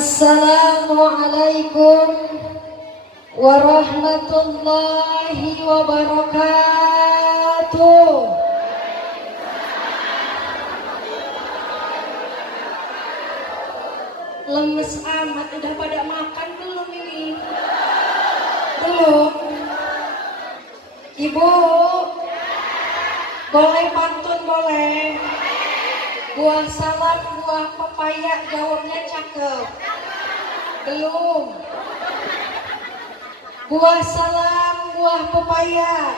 Assalamualaikum warahmatullahi wabarakatuh. Lemes amat, udah pada makan belum ini? Belum. Ibu, boleh pantun boleh? Buah salam, buah pepaya, jawabnya cakep. Belum. Buah salam, buah pepaya.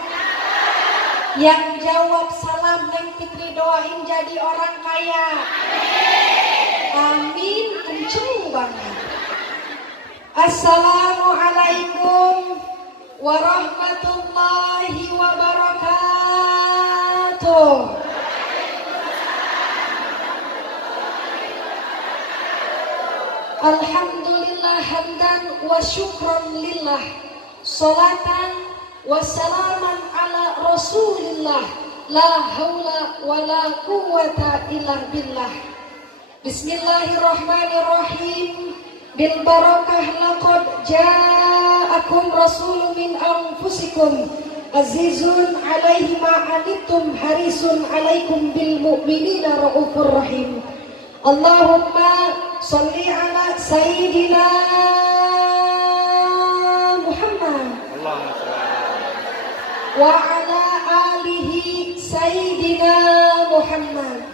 Yang jawab salam Neng Fitri doain jadi orang kaya. Amin, kenceng banget. Assalamualaikum warahmatullahi wabarakatuh. Alhamdulillah hamdan wa syukran lillah. Salatan wa salaman ala rasulillah. La hawla wa la quwata illa billah. Bismillahirrahmanirrahim. Bil barakah laqad ja'akum rasulun min anfusikum azizun alaihi ma anittum harisun alaikum bil mu'minina raufur rahim. Allahumma sholli ala sayyidina Muhammad wa ala alihi sayyidina Muhammad.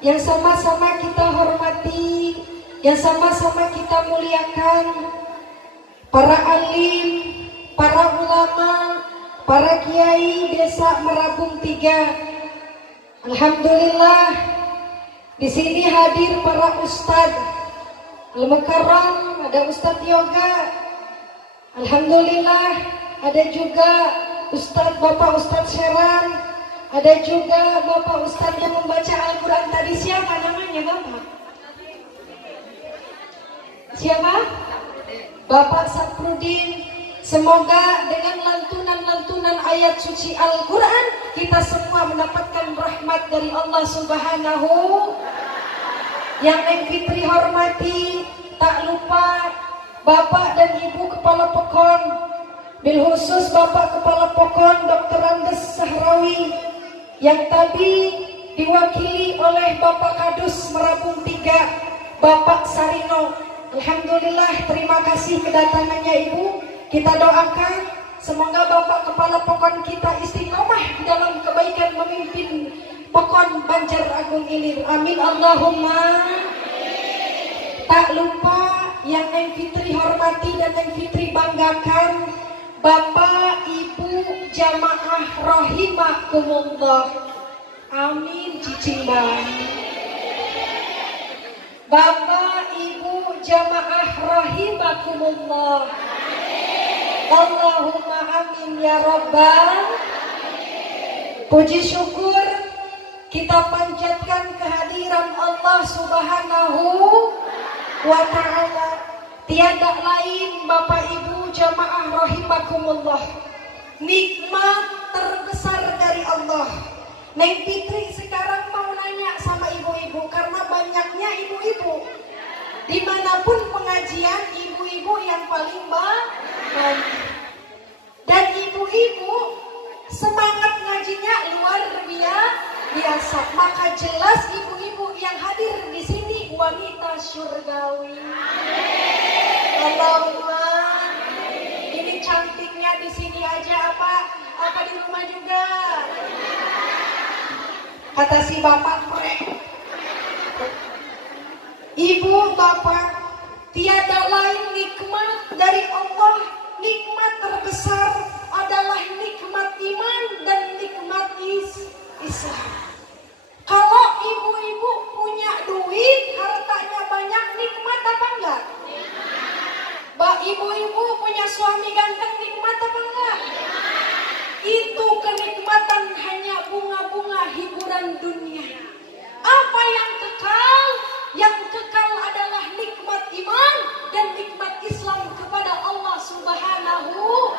Yang sama-sama kita hormati, yang sama-sama kita muliakan para alim, para ulama, para kiai desa Merabung 3. Alhamdulillah di sini hadir para ustadz Al-Mukarram, ada Ustadz Yoga. Alhamdulillah ada juga Bapak Ustadz Sheran, ada juga Bapak Ustadz yang membaca Al-Quran tadi. Siapa namanya Bapak? Siapa? Bapak Saprudin. Semoga dengan lantunan-lantunan ayat suci Al-Quran kita semua mendapatkan rahmat dari Allah Subhanahu. Yang Neng Fitri hormati, tak lupa Bapak dan Ibu Kepala Pekon, bil khusus Bapak Kepala Pekon Dr. Andes Sahrawi yang tadi diwakili oleh Bapak Kadus Merabung 3, Bapak Sarino. Alhamdulillah, terima kasih kedatangannya Ibu. Kita doakan semoga Bapak Kepala Pekon kita istiqomah dalam kebaikan memimpin Pekon Banjar Agung Ilir. Amin Allahumma. Tak lupa yang Neng Fitri hormati dan Neng Fitri banggakan, Bapak Ibu jamaah rahimakumullah. Amin cicing bang. Bapak Ibu jamaah rahimakumullah. Allahumma amin ya rabbal. Puji syukur kita panjatkan kehadiran Allah Subhanahu wa ta'ala. Tiada lain Bapak Ibu jamaah rahimakumullah, nikmat terbesar dari Allah. Neng Fitri sekarang mau nanya sama ibu-ibu, karena banyaknya ibu-ibu. Dimanapun pengajian, ibu-ibu yang paling banyak. Dan ibu-ibu semangat ngajinya luar biasa. Maka jelas ibu-ibu yang hadir di sini wanita syurgawi. Allahumma. Ini cantiknya di sini aja apa di rumah juga? Kata si bapak, Ibu, Bapak, tiada lain nikmat dari Allah. Nikmat terbesar adalah nikmat iman dan nikmat Islam. Kalau ibu-ibu punya duit, hartanya banyak, nikmat apa enggak? Ibu-ibu punya suami ganteng, nikmat apa enggak? Itu kenikmatan hanya bunga-bunga hiburan dunia. Apa yang kekal? Yang kekal adalah nikmat iman dan nikmat Islam kepada Allah Subhanahu.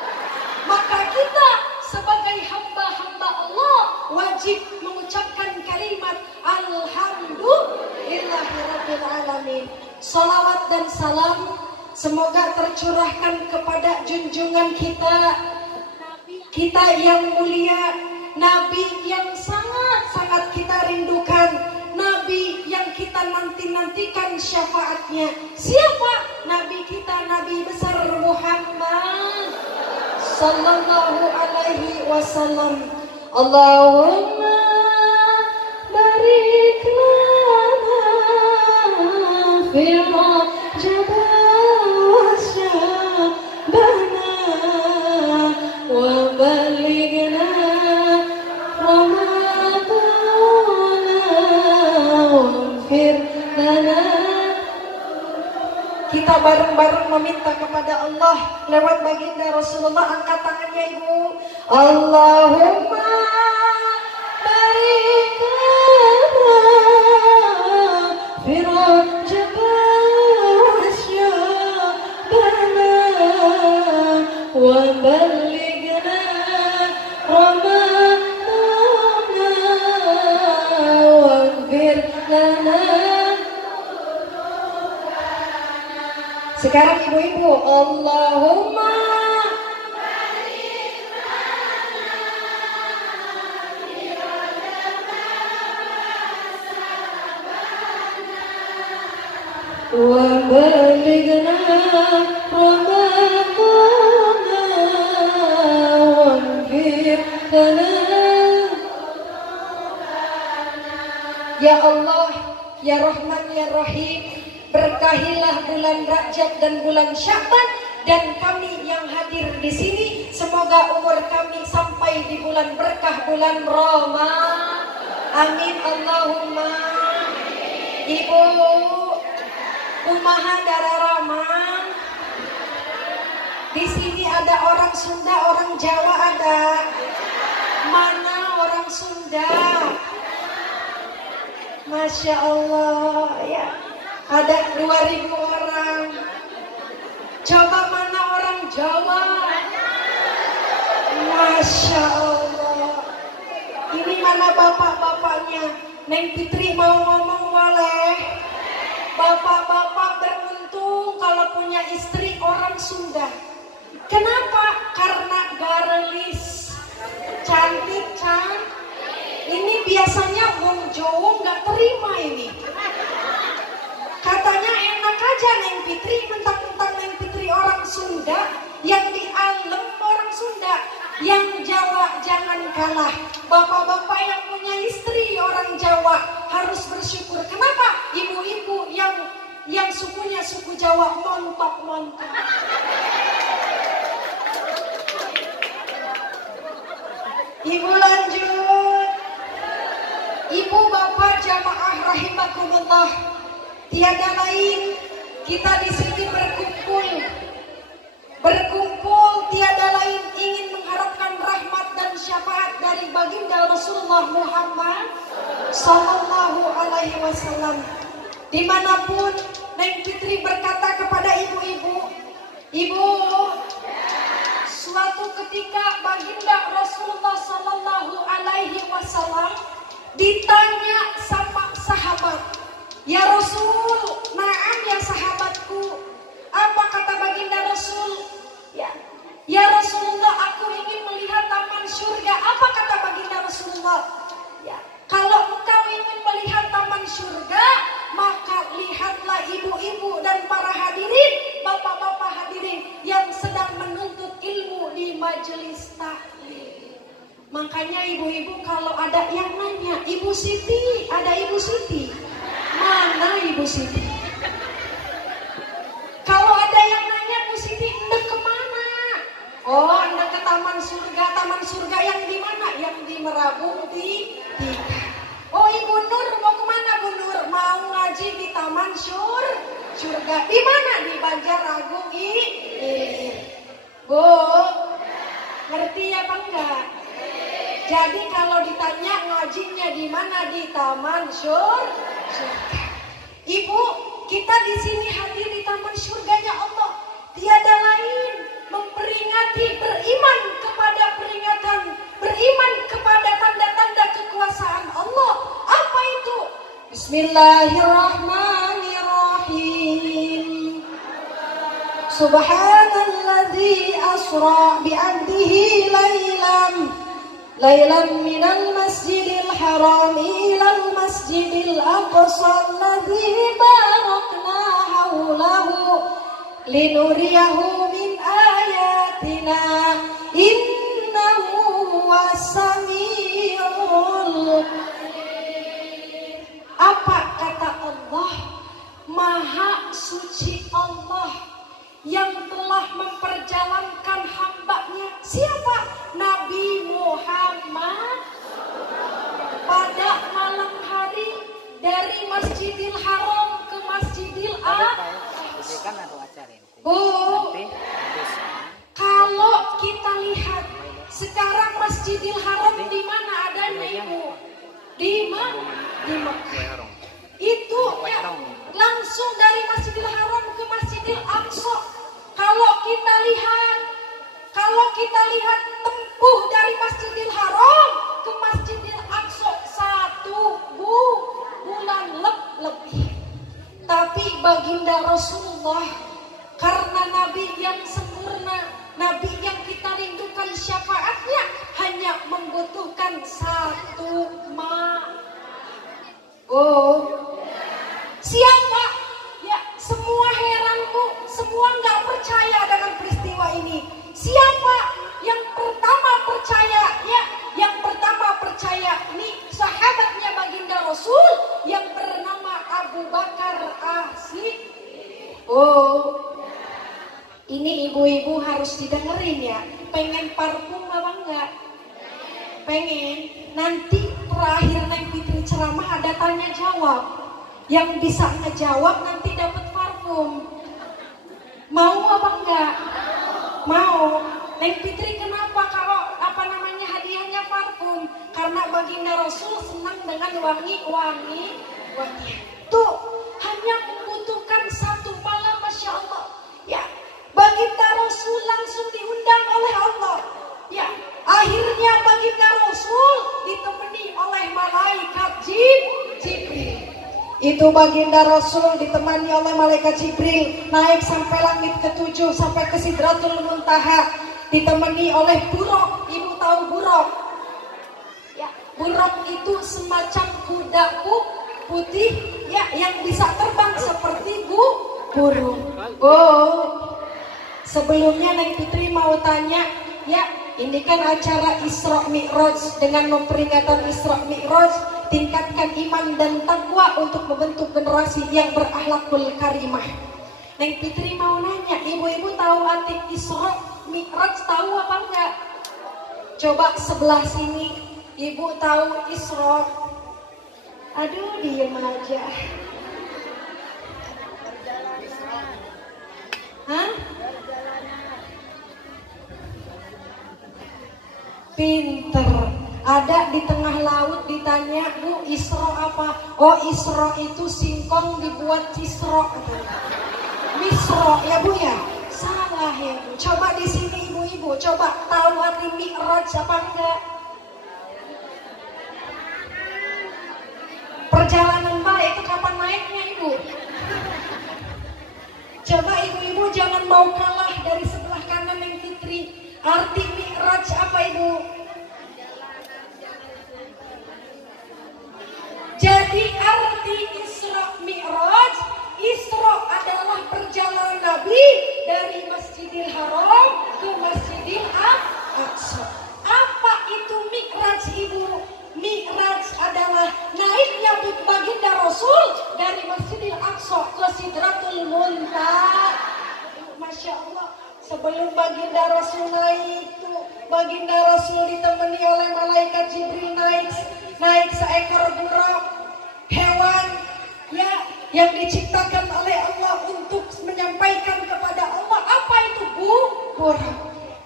Maka kita sebagai hamba-hamba Allah wajib mengucapkan kalimat Alhamdulillahirabbil alamin. salawat dan salam semoga tercurahkan kepada junjungan kita yang mulia, Nabi yang sangat-sangat kita rindukan, Nabi yang kita nanti-nantikan syafaatnya. Siapa? Nabi kita, Nabi besar Muhammad sallallahu alaihi wasallam. Allahumma barik lana fi Rajab wa Sya'bana wa balighna Ramadana waghfir lana. Kita bareng-bareng meminta kepada Allah lewat baginda Rasulullah. Angkat tangannya ibu. Allahumma barik lana fi Rajab wa Sya'bana wa balighna Ramadana waghfir lana. Sekarang ibu-ibu, Allahumma barik lana fi Rajab wa balighna Ramadana waghfir lana. Ya Allah, ya Rahman, ya Rahim, berkahilah bulan Rajab dan bulan Sya'ban dan kami yang hadir di sini. Semoga umur kami sampai di bulan berkah, bulan Ramadan. Amin Allahumma. Ibu, kumaha dararama? Di sini ada orang Sunda, orang Jawa ada. Mana orang Sunda? Masya Allah ya. Ada 2000 orang. Coba mana orang Jawa? Masya Allah. Ini mana bapak-bapaknya? Neng Fitri mau ngomong boleh? Bapak-bapak beruntung kalau punya istri orang Sunda. Kenapa? Karena garelis. Cantik kan? Ini biasanya wong Jawa nggak terima ini. Katanya enak aja Neng Fitri, mentang-mentang Neng Fitri orang Sunda, yang dialem orang Sunda, yang Jawa jangan kalah. Bapak-bapak yang punya istri orang Jawa harus bersyukur. Kenapa? Ibu-ibu yang sukunya suku Jawa montok-montok. Ibu lanjut. Ibu bapak jamaah rahimakumullah. Tiada lain kita di sini berkumpul tiada lain ingin mengharapkan rahmat dan syafaat dari baginda Rasulullah Muhammad sallallahu alaihi wasallam. Dimanapun Neng Fitri berkata kepada ibu-ibu, ibu, suatu ketika baginda Rasulullah sallallahu alaihi wasallam ditanya sama sahabat, ya Rasul, naam ya sahabatku. Apa kata baginda Rasul? Ya Rasulullah, aku ingin melihat taman surga. Apa kata baginda Rasulullah? Kalau engkau ingin melihat taman surga, maka lihatlah ibu-ibu dan para hadirin, bapak-bapak hadirin yang sedang menuntut ilmu di majelis taklim. Makanya ibu-ibu kalau ada yang nanya, Ibu Siti, ada Ibu Siti? Mana Ibu Siti? Kalau ada yang nanya, Bu Siti hendak kemana? Oh, hendak ke taman surga. Taman surga yang di mana? Yang di Merabung tiga. Oh, Ibu Nur mau kemana Bu Nur? Mau ngaji di taman surga. Di mana? Di Banjaragung Bu, ngerti apa enggak? Jadi kalau ditanya ngajinya di mana? Di taman surga. Ibu, kita di sini hadir di taman surganya Allah. Tiada lain memperingati beriman kepada tanda-tanda kekuasaan Allah. Apa itu? Bismillahirrahmanirrahim. Subhanalladzi asra bi'abdihi laylan minal masjidil haram ilal masjidil aqsa alladzi barakna haulahu linuriyahu min ayatina innahu wasami'ul. Apa kata Allah? Maha suci Allah yang telah memperjalankan hambanya. Siapa? Nabi Muhammad pada malam hari dari Masjidil Haram ke Masjidil Aqsa. Bu, kalau kita lihat sekarang Masjidil Haram di mana adanya Ibu? Di mana? Di Mekah. Itu ya, langsung dari Masjidil Haram ke Masjidil Aqsa. Kalau kita lihat tempuh dari Masjidil Haram ke Masjidil Aqsa 1 bulan lebih. Tapi baginda Rasulullah karena Nabi yang sempurna, Nabi yang kita rindukan syafaatnya, hanya membutuhkan 1 siapa? Ya, semua heranku, semua nggak percaya dengan peristiwa ini. Siapa yang pertama percaya? Ya, yang pertama percaya ini sahabatnya baginda Rasul yang bernama Abu Bakar As-Siddiq. Ini ibu-ibu harus didengerin ya. Pengen parfum apa enggak? Pengen. Nanti terakhir Neng Fitri ceramah ada tanya jawab. Yang bisa ngejawab nanti dapat parfum. Mau apa enggak? Mau. Neng Fitri kenapa kalau hadiahnya parfum? Karena baginda Rasul senang dengan wangi. Tuh, hanya membutuhkan 1 malam, Masya Allah. Ya, baginda Rasul langsung diundang oleh Allah. Ya, akhirnya baginda Rasul ditemani oleh malaikat Jibril. Itu baginda Rasul ditemani oleh malaikat Jibril naik sampai langit ke-7 sampai ke Sidratul Muntaha, ditemani oleh buruk. Ibu tahu buruk? Ya, buruk itu semacam kuda putih ya yang bisa terbang seperti burung. Sebelumnya Neng Fitri mau tanya, ya, ini kan acara Isra Mi'raj. Dengan memperingatan Isra Mi'raj, tingkatkan iman dan takwa untuk membentuk generasi yang berakhlakul karimah. Neng Fitri mau nanya, ibu-ibu tahu arti Isra Mi'raj, tahu apa enggak? Coba sebelah sini, ibu tahu Isra? Aduh, diem aja. Hah? Pinter. Ada di tengah laut ditanya, Bu, Isra apa? Oh, Isra itu singkong dibuat cisro. Misro ya Bu ya? Salah ya Bu. Coba di sini ibu-ibu, coba tahu arti Mi'raj apa enggak? Perjalanan balik itu kapan naiknya Ibu? Coba ibu-ibu jangan mau kalah dari sebelah kanan Neng Fitri. Arti Mi'raj apa Ibu? Jadi arti Isra Mi'raj, Isra adalah perjalanan Nabi dari Masjidil Haram ke Masjidil Aqsa. Apa itu Mi'raj Ibu? Mi'raj adalah naiknya baginda Rasul dari Masjidil Aqsa ke Sidratul Muntaha. Masya Allah, sebelum baginda Rasul naik itu, baginda Rasul ditemani oleh malaikat Jibril naik seekor buruk, hewan ya yang diciptakan oleh Allah untuk menyampaikan kepada Allah. Apa itu buruk?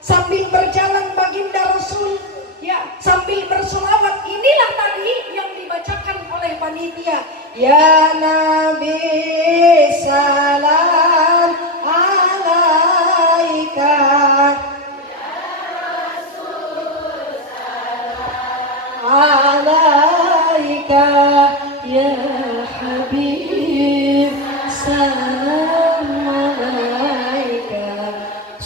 Sambil berjalan baginda Rasul ya sambil berselawat, inilah tadi yang dibacakan oleh panitia. Ya Nabi salam alaika, alaika ya Habib salam alaika.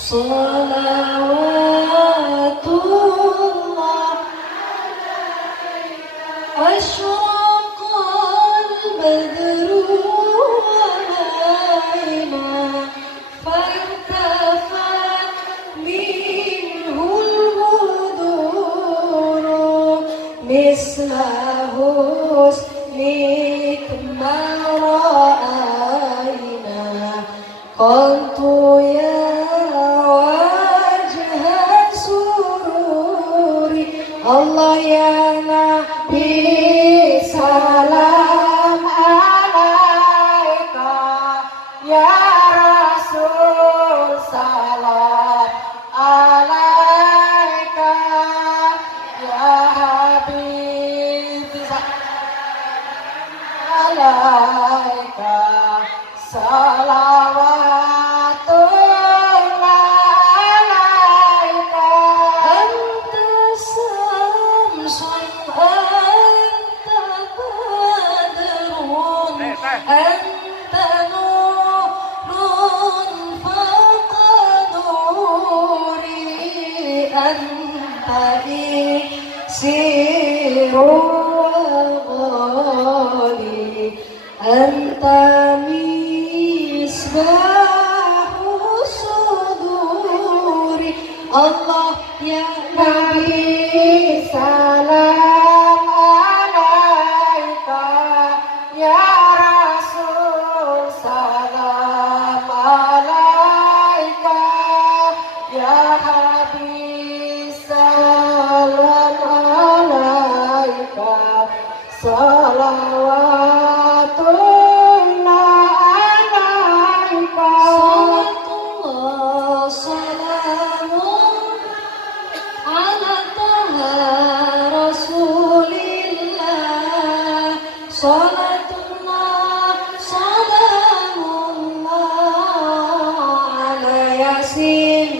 Salawatullah Ashraqal badru alaina Fartafat minhul buduru Misla husnik mara'aina Qantu ya wajah sururi Allah ya Nabi salam alaika Ya Rasul salam alaika Ya Habib alaika salawatullah alaika anta samsun anta badrun anta nurun fawqa nuri anta isirul ghali anta misbahu suduri Allah ya Nabi salam alaika ya Rasul salam alaika ya Habib salam alaika salawatullah alaika salatullah salamun ala taha rasulillah salatullah salamullah ala yasin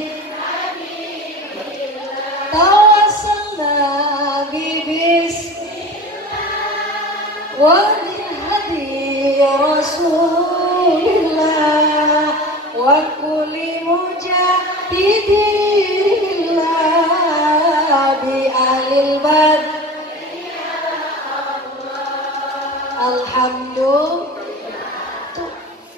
tawassalna bibis وبالهدي رسول الله وكل مجاهد الله بأهل البدر Alhamdulillah.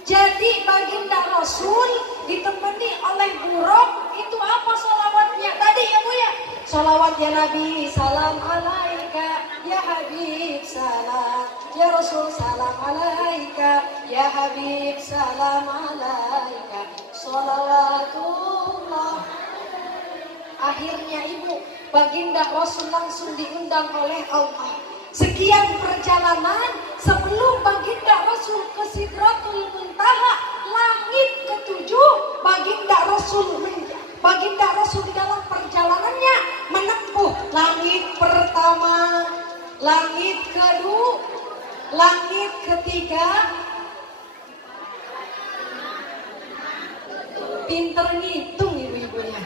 Jadi baginda Rasul ditemani oleh buruk itu apa salawatnya tadi ya Bu ya? Salawat ya Nabi salam alaika ya Habib salam ya Rasul salam alaika ya Habib salam alaika salawatullah. Akhirnya Ibu baginda Rasul langsung diundang oleh Allah. Sekian perjalanan sebelum baginda Rasul ke Sidratul Muntaha, langit ketujuh, baginda Rasul di dalam perjalanannya menempuh langit pertama, langit kedua, langit ketiga. Pinter ngitung ibu-ibunya.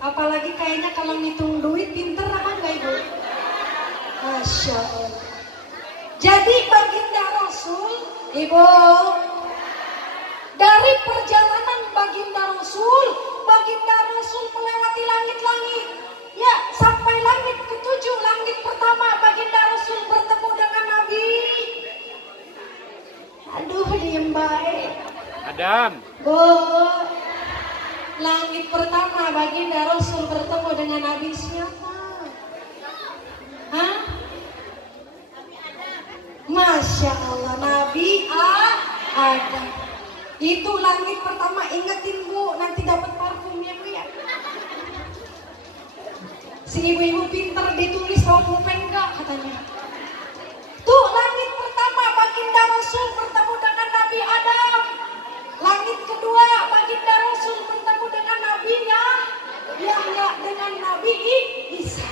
Apalagi kayaknya kalau ngitung duit pinter apa enggak Ibu? Masya Allah. Jadi baginda Rasul, Ibu, dari perjalanan baginda Rasul melewati langit-langit. Ya, sampai langit ketujuh, langit pertama baginda Rasul bertemu dengan Nabi. Aduh, diem baik. Adam. Bu, langit pertama baginda Rasul bertemu dengan Nabi siapa? Hah? Masya Allah, Nabi Adam. Itu langit pertama, ingetin Bu, nanti dapat parfum ya Bu ya. Si ibu-ibu pinter ditulis mau pulpen enggak katanya. Tuh langit pertama baginda Rasul bertemu dengan Nabi Adam. Langit kedua baginda Rasul bertemu dengan Nabi Yahya dengan Nabi Isa.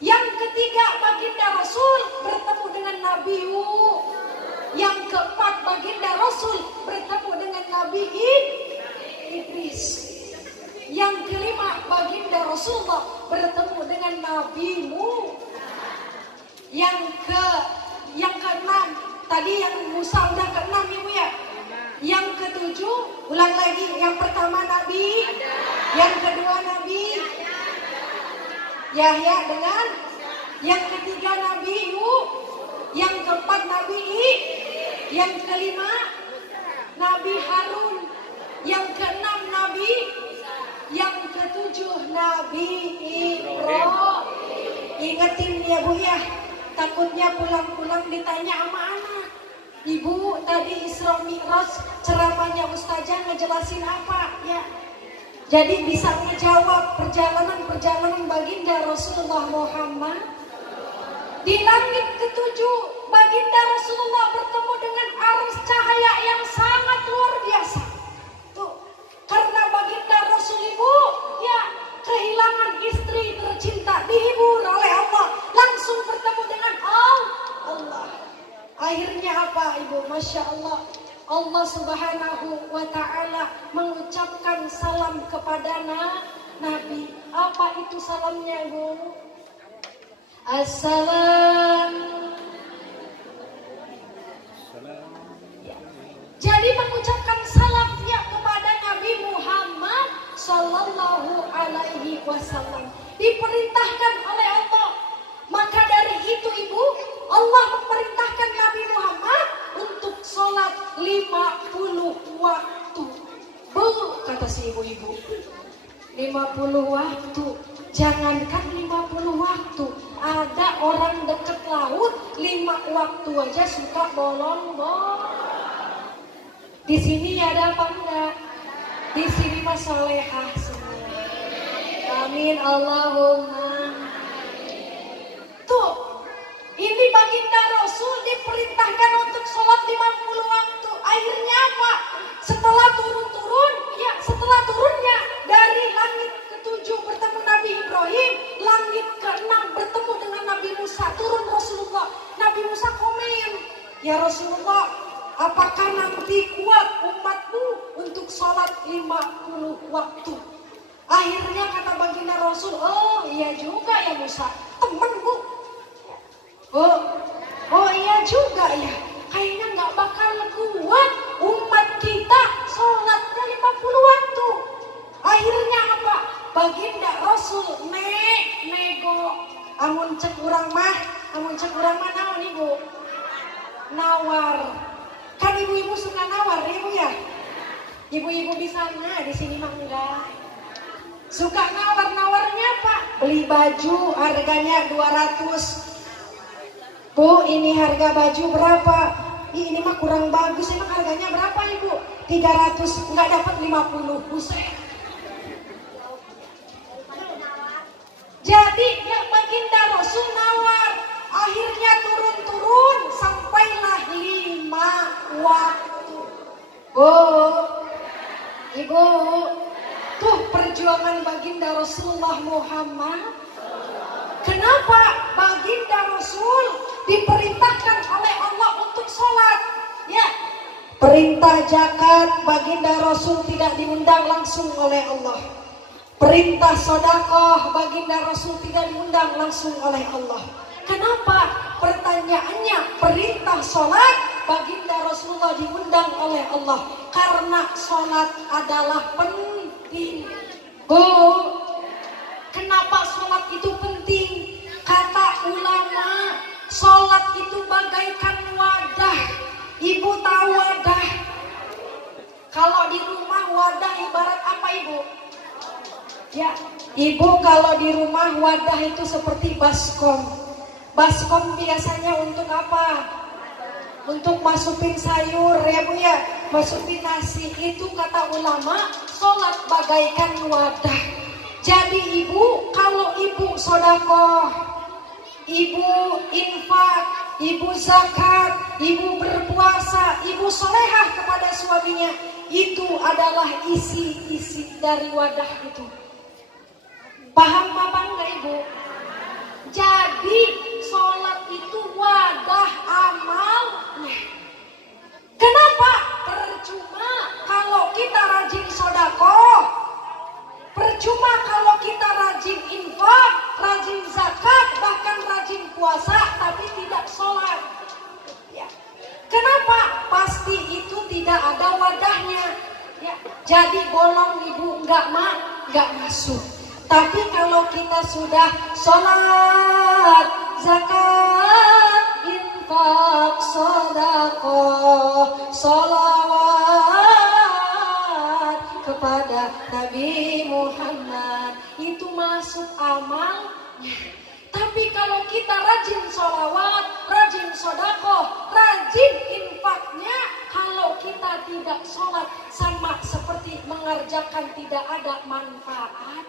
Yang ketiga baginda Rasul bertemu dengan Nabi Nuh. Yang keempat baginda Rasul bertemu dengan Nabi Idris. Yang kelima baginda Rasulullah bertemu dengan Nabi Musa. Yang keenam tadi yang Musa udah keenam Ibu ya. Yang ketujuh ulang lagi, yang pertama Nabi Yang kedua Nabi Yahya dengan. Yang ketiga Nabi Nuh. Yang keempat Nabi Yang kelima Nabi Harun. Yang keenam Nabi. Yang ketujuh Nabi Ibrahim. Ingetin ya Bu ya, takutnya pulang-pulang ditanya sama anak. Ibu tadi Isra Mi'raj ceramahnya Ustazah ngejelasin apa ya? Jadi bisa menjawab perjalanan baginda Rasulullah Muhammad. Di langit ketujuh baginda Rasulullah bertemu dengan arus cahaya yang sangat luar biasa. Tuh, karena baginda Rasul Ibu ya kehilangan istri tercinta, dihibur oleh Allah, langsung bertemu dengan Allah. Akhirnya apa Ibu? Masya Allah, Allah Subhanahu wa Ta'ala mengucapkan salam kepada Nabi. Apa itu salamnya Ibu? Assalam. Jadi mengucapkan salam ya kepada Nabi Muhammad Sallallahu Alaihi Wasallam, diperintahkan oleh Allah. Maka dari itu Ibu, Allah memerintahkan Nabi Muhammad untuk sholat 50 waktu. Bu, kata si ibu-ibu, 50 waktu. Jangankan 50 waktu, ada orang deket laut 5 waktu aja suka bolong-bolong. Di sini ada apa enggak? Di sini mah solehah semua. Amin Allahumma. Tuh, ini baginda Rasul diperintahkan untuk sholat 50 waktu. Akhirnya apa? Setelah setelah turunnya dari langit ke-7 bertemu Nabi Ibrahim, langit ke-6 bertemu dengan Nabi Musa, turun Rasulullah. Nabi Musa komen, ya Rasulullah, apakah nanti kuat umatmu untuk sholat 50 waktu? Akhirnya kata baginda Rasul, oh iya juga ya Musa, temenku. Oh iya juga ya, kayaknya gak bakal kuat umat kita sholatnya 50 waktu. Akhirnya apa? Baginda Rasul nego. Amun cek urang mah naon Ibu? Nawar. Kan ibu-ibu suka nawar Ibu ya? Ibu-ibu di sana, di sini mah enggak. Suka nawar-nawarnya apa? Beli baju harganya 200. Bu, ini harga baju berapa? Ini mah kurang bagus, emang harganya berapa Ibu? 300, nggak dapat 50. Buset. Jadi yang baginda Rasul nawar, akhirnya turun sampailah 5 waktu. Bu, Ibu, tuh perjuangan baginda Rasulullah Muhammad. Kenapa baginda Rasul diperintahkan oleh Allah untuk sholat? Ya, perintah zakat baginda Rasul tidak diundang langsung oleh Allah. Perintah sedekah baginda Rasul tidak diundang langsung oleh Allah. Kenapa? Pertanyaannya, perintah sholat baginda Rasulullah diundang oleh Allah karena sholat adalah penting. Bu, kenapa sholat itu penting? Kata ulama, sholat itu bagaikan wadah. Ibu tahu wadah? Kalau di rumah wadah ibarat apa Ibu? Ya, Ibu kalau di rumah wadah itu seperti baskom. Baskom biasanya untuk apa? Untuk masukin sayur ya Bu ya, masukin nasi. Itu kata ulama, sholat bagaikan wadah. Jadi Ibu, kalau Ibu sedekah, Ibu infak, Ibu zakat, Ibu berpuasa, Ibu solehah kepada suaminya, itu adalah isi-isi dari wadah itu. Paham apa enggak Ibu? Jadi sholat itu wadah amalnya. Kenapa? Percuma kalau kita rajin sedekah, percuma kalau kita rajin infak, rajin zakat, bahkan rajin puasa, tapi tidak sholat. Ya. Kenapa? Pasti itu tidak ada wadahnya. Ya. Jadi bolong Ibu enggak mak, nggak masuk. Tapi kalau kita sudah sholat, zakat, infak, sedekah, sholawat kepada Nabi Muhammad, itu masuk amalnya. Tapi kalau kita rajin sholawat, rajin sedekah, rajin infaknya, kalau kita tidak sholat, sama seperti mengerjakan tidak ada manfaat.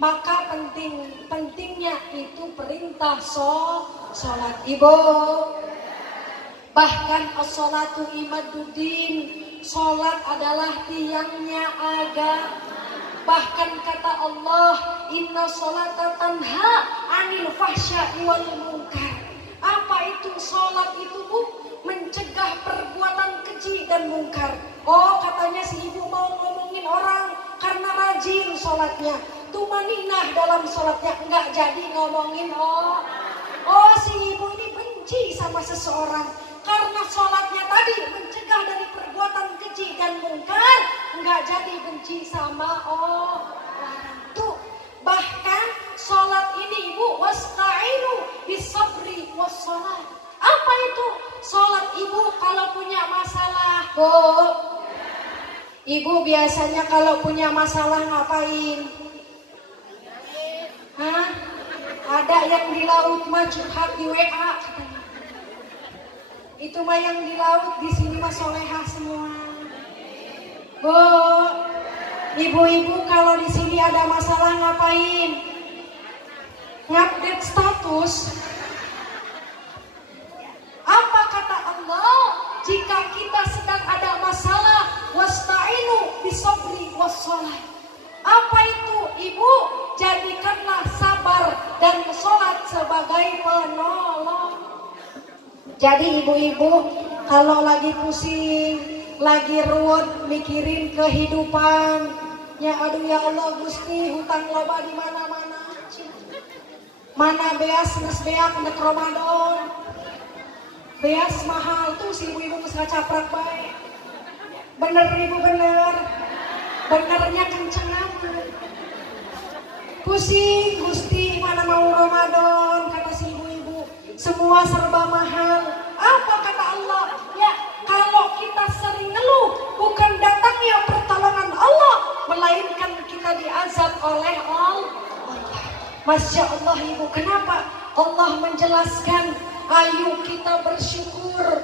Maka pentingnya itu perintah sholat. Ibu, bahkan as-sholatu imaduddin, sholat adalah tiangnya agama. Bahkan kata Allah, inna sholata tanha anil fahsya'i wal munkar. Apa itu sholat itu, Bu? Mencegah perbuatan keji dan mungkar. Oh, katanya si ibu mau ngomongin orang karena rajin sholatnya, tumaninah dalam sholatnya, enggak jadi ngomongin. Oh, si ibu ini benci sama seseorang karena sholatnya tadi mencegah dari perbuatan keji dan mungkar, enggak jadi benci sama orang. Tuh, bahkan sholat ini, Ibu, wasta'inu bisabri wassalat. Apa itu sholat, Ibu, kalau punya masalah? Bu, Ibu biasanya kalau punya masalah ngapain? Hah? Ada yang di laut mah curhat di WA katanya. Itu mah yang di laut, di sini mah solehah semua. Bu, ibu-ibu kalau di sini ada masalah ngapain? Ngupdate status. Apa kata Allah? Jika kita sedang ada masalah, wasta'inu bisabri wassalat. Apa itu, Ibu? Jadikanlah sabar dan sholat sebagai penolong. Jadi ibu-ibu kalau lagi pusing, lagi ruwet mikirin kehidupan, ya aduh ya Allah Gusti, hutang loba di mana-mana. Mana beas geus beak nek Ramadan. Beas mahal tuh si ibu-ibu geus ngacaprak bae. Bener Ibu, bener. Benernya kencengan. Pusing Gusti, mana mau Ramadan, kata si ibu-ibu. Semua serba mahal. Apa kata Allah? Ya, kalau kita sering ngeluh, bukan datangnya pertolongan Allah, melainkan kita diazab oleh Allah. Masya Allah Ibu, kenapa Allah menjelaskan ayo kita bersyukur?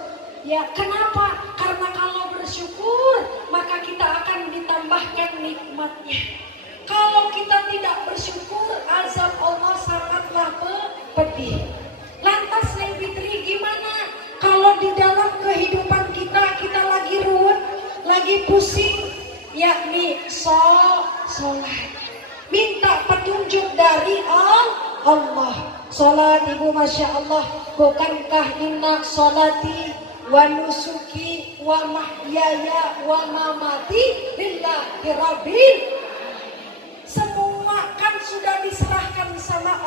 Ya, kenapa? Karena kalau bersyukur, maka kita akan ditambahkan nikmatnya. Kalau kita tidak bersyukur, azab Allah sangatlah pedih. Lantas Neng Fitri gimana? Kalau di dalam kehidupan kita lagi ruwet, lagi pusing, yakni sholat. Minta petunjuk dari Allah. Sholat Ibu, Masya Allah. Bukankah inna sholati wa nusuki wa mahyaya wa mamati lillahi rabbil. Semua kan sudah diserahkan sama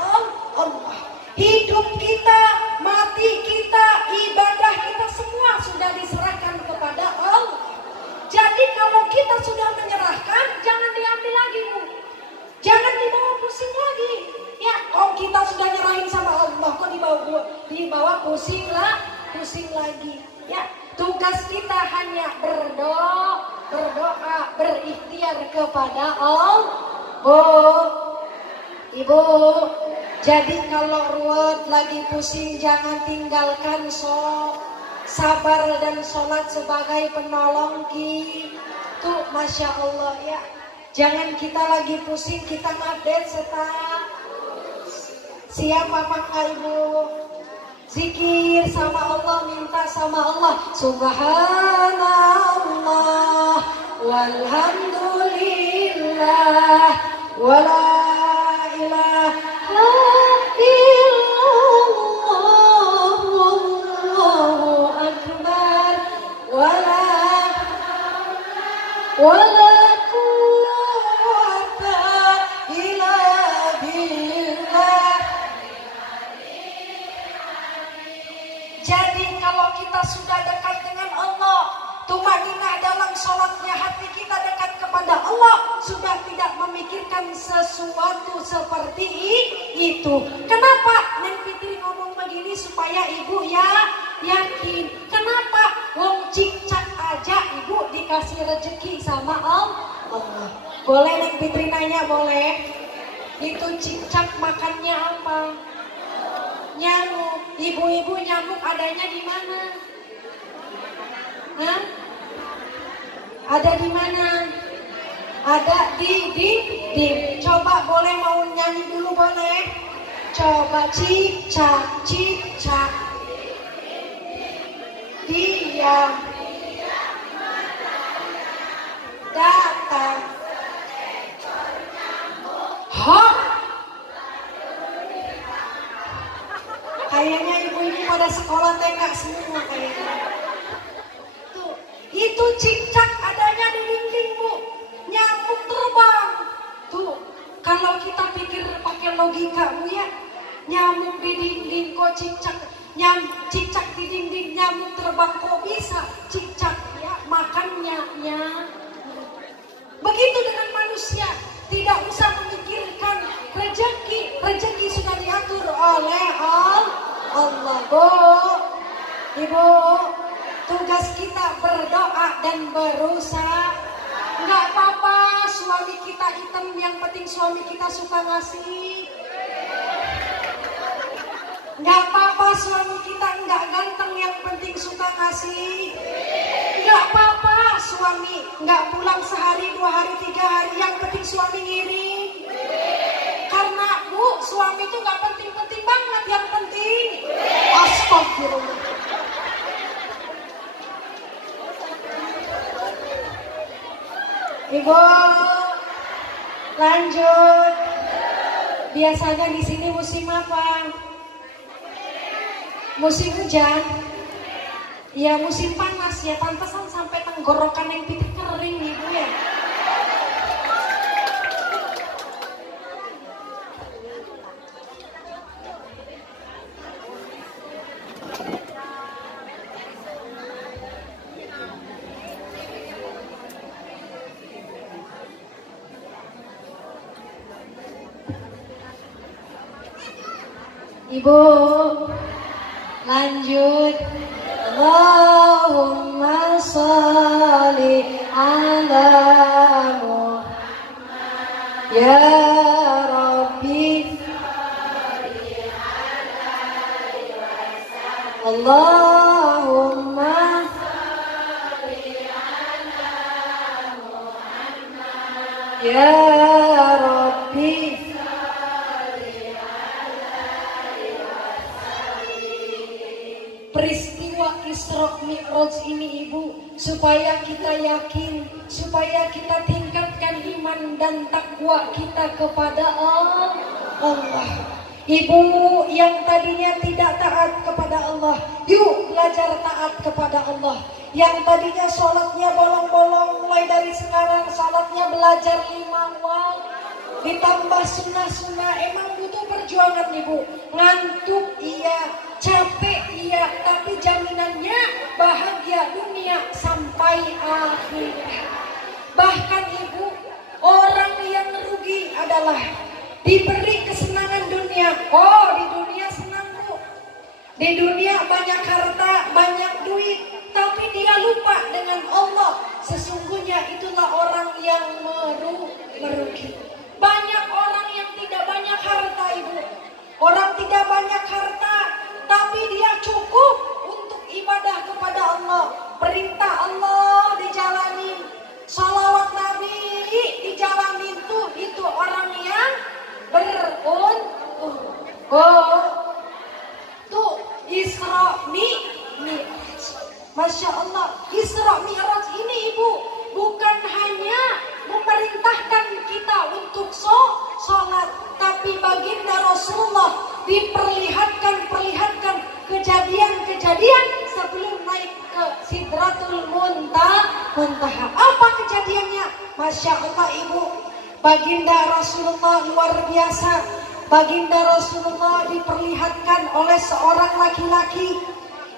Allah. Hidup kita, mati kita, ibadah kita semua sudah diserahkan kepada Allah. Jadi kalau kita sudah menyerahkan, jangan diambil lagi, Bu. Jangan dibawa pusing lagi. Ya, kalau kita sudah nyerahin sama Allah, kok dibawa pusing lagi. Ya, tugas kita hanya berdoa, berikhtiar kepada Allah. Bu, Ibu, jadi kalau ruwet lagi pusing, jangan tinggalkan sabar dan sholat sebagai penolong kita. Masya Allah ya. Jangan kita lagi pusing, kita ngupdate siapa maka Ibu? Zikir sama Allah, minta sama Allah. Subhanallah walhamdulillah wala ilaha illallah wallahu akbar wala quwwata illa billah. Jadi kalau kita sudah dekat dengan Allah, tumaninah dalam sholatnya, hati kita dekat kepada Allah, sudah tidak memiliki melakukan sesuatu seperti itu. Kenapa Neng Fitri ngomong begini supaya ibu ya yakin? Kenapa? Wong cicak aja ibu dikasih rezeki sama Allah. Boleh Neng Fitri nanya? Boleh. Itu cicak makannya apa? Nyamuk. Ibu-ibu nyamuk adanya di mana? Hah? Ada di mana? Ada di dinding. Coba boleh mau nyanyi dulu boleh? Coba cicak, cicak. Diam. Datang. Hop. Kayaknya ibu ini pada sekolah TK semua kayaknya. Tuh, itu cicak adanya di dinding bu. Nyamuk terbang. Tuh, kalau kita pikir pakai logika bu ya, nyamuk di dinding kok cicak, cicak di dinding nyamuk terbang kok bisa cicak ya makannya ya. Begitu dengan manusia, tidak usah memikirkan rezeki sudah diatur oleh Allah. Bu, ibu, tugas kita berdoa dan berusaha. Enggak apa-apa suami kita hitam, yang penting suami kita suka ngasih. Enggak apa-apa suami kita enggak ganteng, yang penting suka ngasih. Enggak apa-apa suami enggak pulang sehari, 2 hari, 3 hari, yang penting suami ngiring. Karena bu, suami itu enggak penting-penting banget, yang penting astagfirullah. Ibu, lanjut. Biasanya di sini musim apa? Musim hujan? Ya musim panas ya, pantesan sampai tenggorokan yang pitik kering ibu ya. Ibu, lanjut. Allahumma sholli ala Muhammad ya Rabbi. Allahumma sholli ala Muhammad ya Rabbi. Peristiwa Isra Mi'raj ini ibu, supaya kita yakin, supaya kita tingkatkan iman dan takwa kita kepada Allah. Ibu yang tadinya tidak taat kepada Allah, yuk belajar taat kepada Allah. Yang tadinya sholatnya bolong-bolong, mulai dari sekarang sholatnya belajar 5 waktu. Ditambah sunnah-sunnah, emang butuh perjuangan ibu. Ngantuk iya, capek iya, tapi jaminannya bahagia dunia sampai akhir. Bahkan ibu, orang yang rugi adalah diberi kesenangan dunia. Oh, di dunia senang bu, di dunia banyak harta, banyak duit, tapi dia lupa dengan Allah. Sesungguhnya itulah orang yang merugi. Banyak orang yang tidak banyak harta ibu. Orang tidak banyak harta, tapi dia cukup untuk ibadah kepada Allah. Perintah Allah dijalanin, salawat Nabi dijalanin tuh, itu orang yang beruntung. Oh, tuh Isra Mi'raj. Masya Allah, Isra Mi'raj ini ibu bukan hanya memerintahkan kita untuk sholat, tapi baginda Rasulullah diperlihatkan kejadian-kejadian sebelum naik ke Sidratul Muntaha. Apa kejadiannya? Masya Allah ibu, baginda Rasulullah luar biasa. Baginda Rasulullah diperlihatkan oleh seorang laki-laki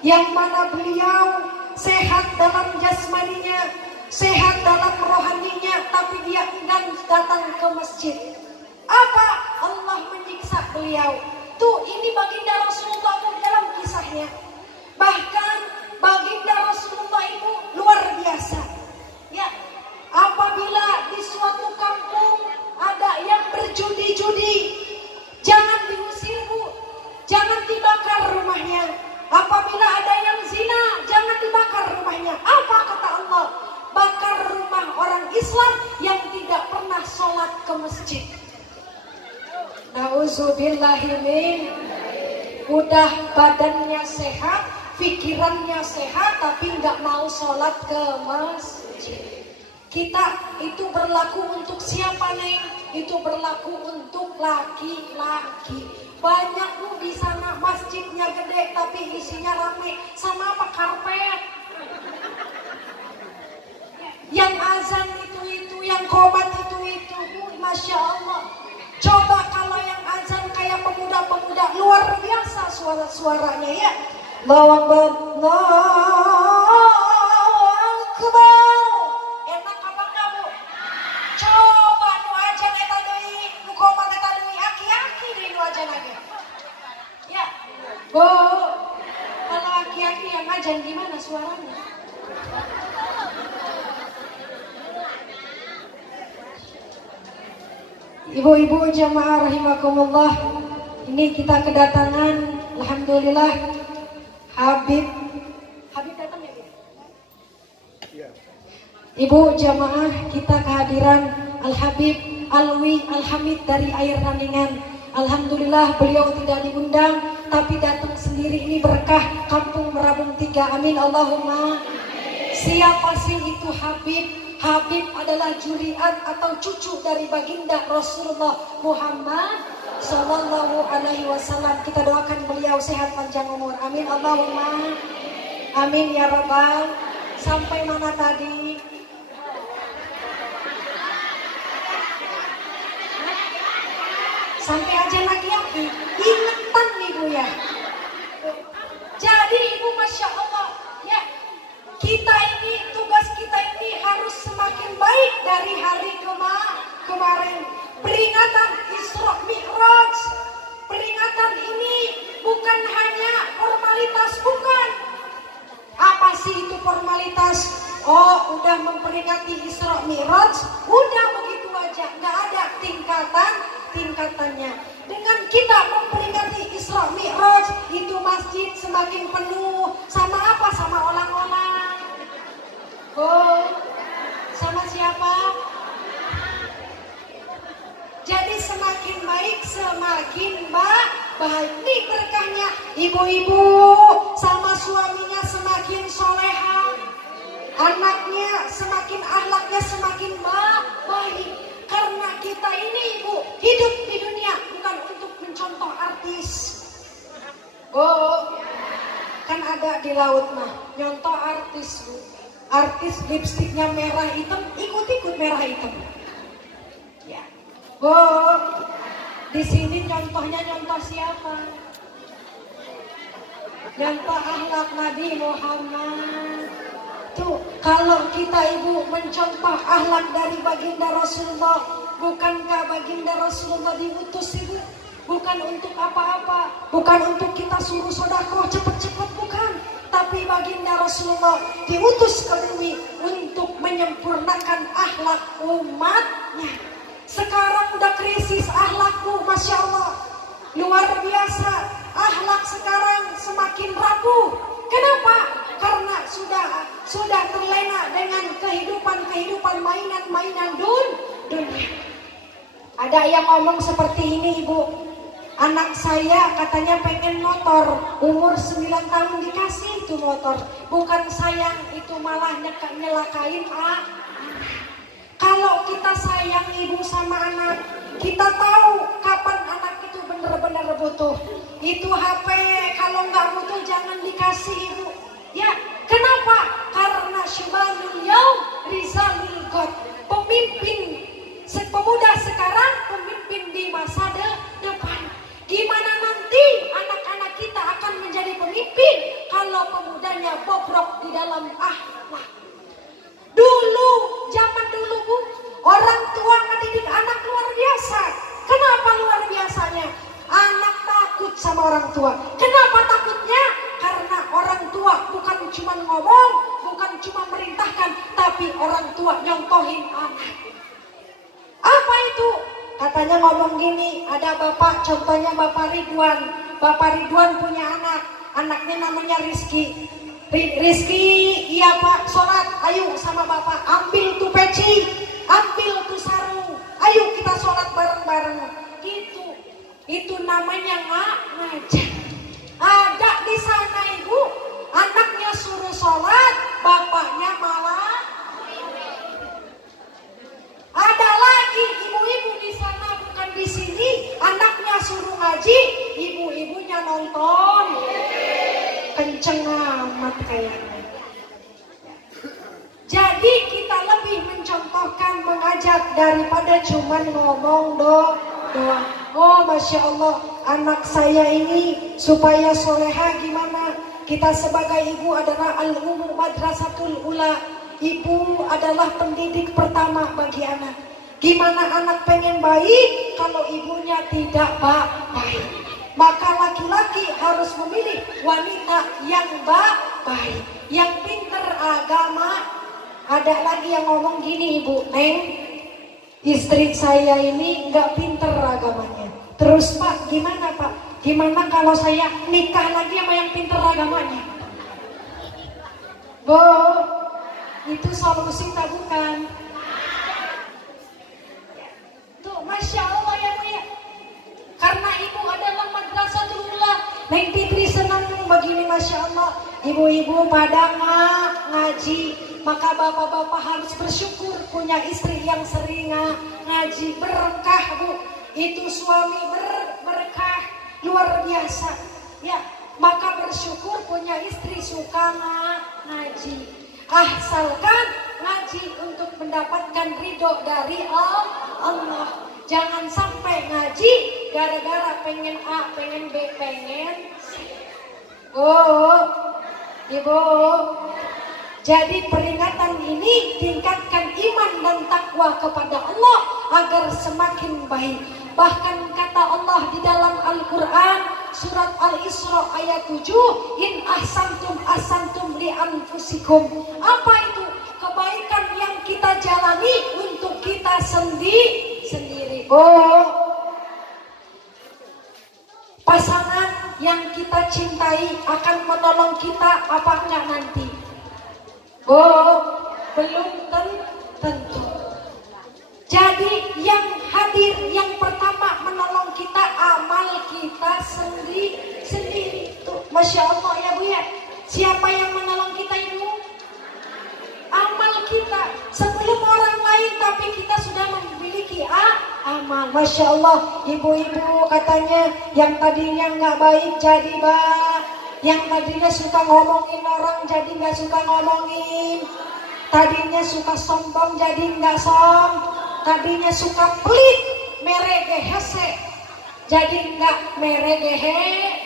yang mana beliau sehat dalam jasmaninya, sehat dalam rohaninya, tapi dia enggan datang ke masjid. Nauzubillahimin. Udah badannya sehat, pikirannya sehat, tapi nggak mau sholat ke masjid. Kita itu berlaku untuk siapa Neng? Itu berlaku untuk laki-laki. Banyak bu di sana masjidnya gede tapi isinya rame. Sama apa? Karpet. Yang azan itu, yang qomat itu. Masya Allah. Coba kalau yang azan kayak pemuda-pemuda, luar biasa suara-suaranya ya. Allahu Akbar. Enak apa enggak bu? Coba nu ajan eta deui, nu qomat eta deui, aki-aki deui nu ajan lagi. Ya. Bu, kalau aki-aki yang ajan gimana suaranya? Ibu-ibu jamaah rahimakumullah, ini kita kedatangan, alhamdulillah, Habib datang ya Bu? Iya. Ibu jamaah, kita kehadiran Al-Habib Alwi Al-Hamid dari Air Raningan. Alhamdulillah beliau tidak diundang, tapi datang sendiri, ini berkah Kampung Merabung 3. Amin Allahumma. Siapa sih itu Habib? Habib adalah juriat atau cucu dari baginda Rasulullah Muhammad Sallallahu Alaihi Wasallam. Kita doakan beliau sehat panjang umur. Amin Allahumma. Amin ya Rabbal. Sampai mana tadi? Sampai aja lagi ya. Ingetan nih Bu ya. Jadi Ibu Masya Allah ya. Kita ini, tugas kita ini harus semakin baik dari hari kemarin. Peringatan Isra Mi'raj. Peringatan ini bukan hanya formalitas, bukan. Apa sih itu formalitas? Oh, udah memperingati Isra Mi'raj, udah begitu aja, nggak ada tingkatannya. Dengan kita memperingati Isra Mi'raj, itu masjid semakin penuh. Sama apa? Sama orang-orang. Oh, sama siapa? Jadi semakin baik, semakin baik. Nih berkahnya, ibu-ibu sama suaminya semakin soleha, anaknya semakin akhlaknya semakin baik. Karena kita ini ibu hidup di dunia bukan untuk mencontoh artis. Oh, kan ada di laut mah nyontoh artis bu. Artis lipstiknya merah hitam, ikut-ikut merah hitam. Ya, oh, di sini contohnya nyontoh siapa? Nyontoh akhlak Nabi Muhammad. Tuh, kalau kita ibu mencontoh akhlak dari baginda Rasulullah, bukankah baginda Rasulullah diutus ibu? Bukan untuk apa-apa, bukan untuk kita suruh sedekah cepet-cepet, bukan. Tapi baginda Rasulullah diutus ke bumi untuk menyempurnakan akhlak umatnya. Sekarang udah krisis akhlakku, Masya Allah. Luar biasa, akhlak sekarang semakin rapuh. Kenapa? Karena sudah terlena dengan kehidupan mainan dunia. Ada yang ngomong seperti ini ibu. Anak saya katanya pengen motor, umur 9 tahun dikasih itu motor. Bukan sayang, itu malah nyelakain Kalau kita sayang ibu sama anak, kita tahu kapan anak itu benar-benar butuh. Itu HP, kalau nggak butuh jangan dikasih ibu. Ya, kenapa? Karena syibabul yaum rizalul ghad. Pemimpin pemuda sekarang, pemimpin di masa depan. Gimana nanti anak-anak kita akan menjadi pemimpin kalau pemudanya bobrok di dalam akhlak? Dulu, zaman dulu bu, orang tua mendidik anak luar biasa. Kenapa luar biasanya? Anak takut sama orang tua. Kenapa takutnya? Karena orang tua bukan cuma ngomong, bukan cuma merintahkan, tapi orang tua nyontohin anak. Apa itu? Katanya ngomong gini, ada bapak, contohnya Bapak Ridwan. Bapak Ridwan punya anaknya namanya Rizky. Rizky, iya pak, sholat, ayo sama bapak, ambil tuh peci, ambil tuh sarung, ayo kita sholat bareng-bareng. Gitu. Itu namanya ngajak. Ada di sana ibu, anaknya suruh sholat, bapaknya malah. Ada lagi ibu-ibu di sana bukan di sini, anaknya suruh ngaji, ibu-ibunya nonton. Kenceng amat kayaknya. Jadi kita lebih mencontohkan, mengajak daripada cuman ngomong doang. Oh Masya Allah, anak saya ini supaya soleha gimana? Kita sebagai ibu adalah al-ummu madrasatul ula. Ibu adalah pendidik pertama bagi anak. Gimana anak pengen baik kalau ibunya tidak baik? Maka laki-laki harus memilih wanita yang baik, yang pinter agama. Ada lagi yang ngomong gini, ibu, Neng, istri saya ini nggak pinter agamanya. Terus Pak, gimana Pak? Gimana kalau saya nikah lagi sama yang pinter agamanya? Bu, itu solusi tak bukan? Tuh, Masya Allah ya Bu ya. Karena ibu adalah madrasatul ula. Neng Fitri senang begini Masya Allah. Ibu-ibu pada ngaji. Maka bapak-bapak harus bersyukur punya istri yang sering ngaji. Berkah Bu. Itu suami berkah luar biasa. Ya, maka bersyukur punya istri suka ngaji. Asalkan ngaji untuk mendapatkan ridho dari Allah. Jangan sampai ngaji gara-gara pengen A, pengen B, pengen C. Oh, ibu. Jadi peringatan ini tingkatkan iman dan takwa kepada Allah agar semakin baik. Bahkan kata Allah di dalam Al-Quran surat Al-Isra ayat 7, in ahsantum li anfusikum. Apa itu? Kebaikan yang kita jalani untuk kita sendiri. Oh, pasangan yang kita cintai akan menolong kita apa enggak nanti? Oh, belum tentu. Jadi yang hadir yang pertama menolong kita amal kita sendiri. Tuh, Masya Allah ya Bu ya. Siapa yang menolong kita Ibu? Amal kita. Sebelum orang lain tapi kita sudah memiliki amal. Masya Allah, ibu-ibu katanya yang tadinya nggak baik jadi baik. Yang tadinya suka ngomongin orang jadi nggak suka ngomongin. Tadinya suka sombong jadi nggak sombong. Tadinya suka pelit, meregehese, jadi nggak meregehe.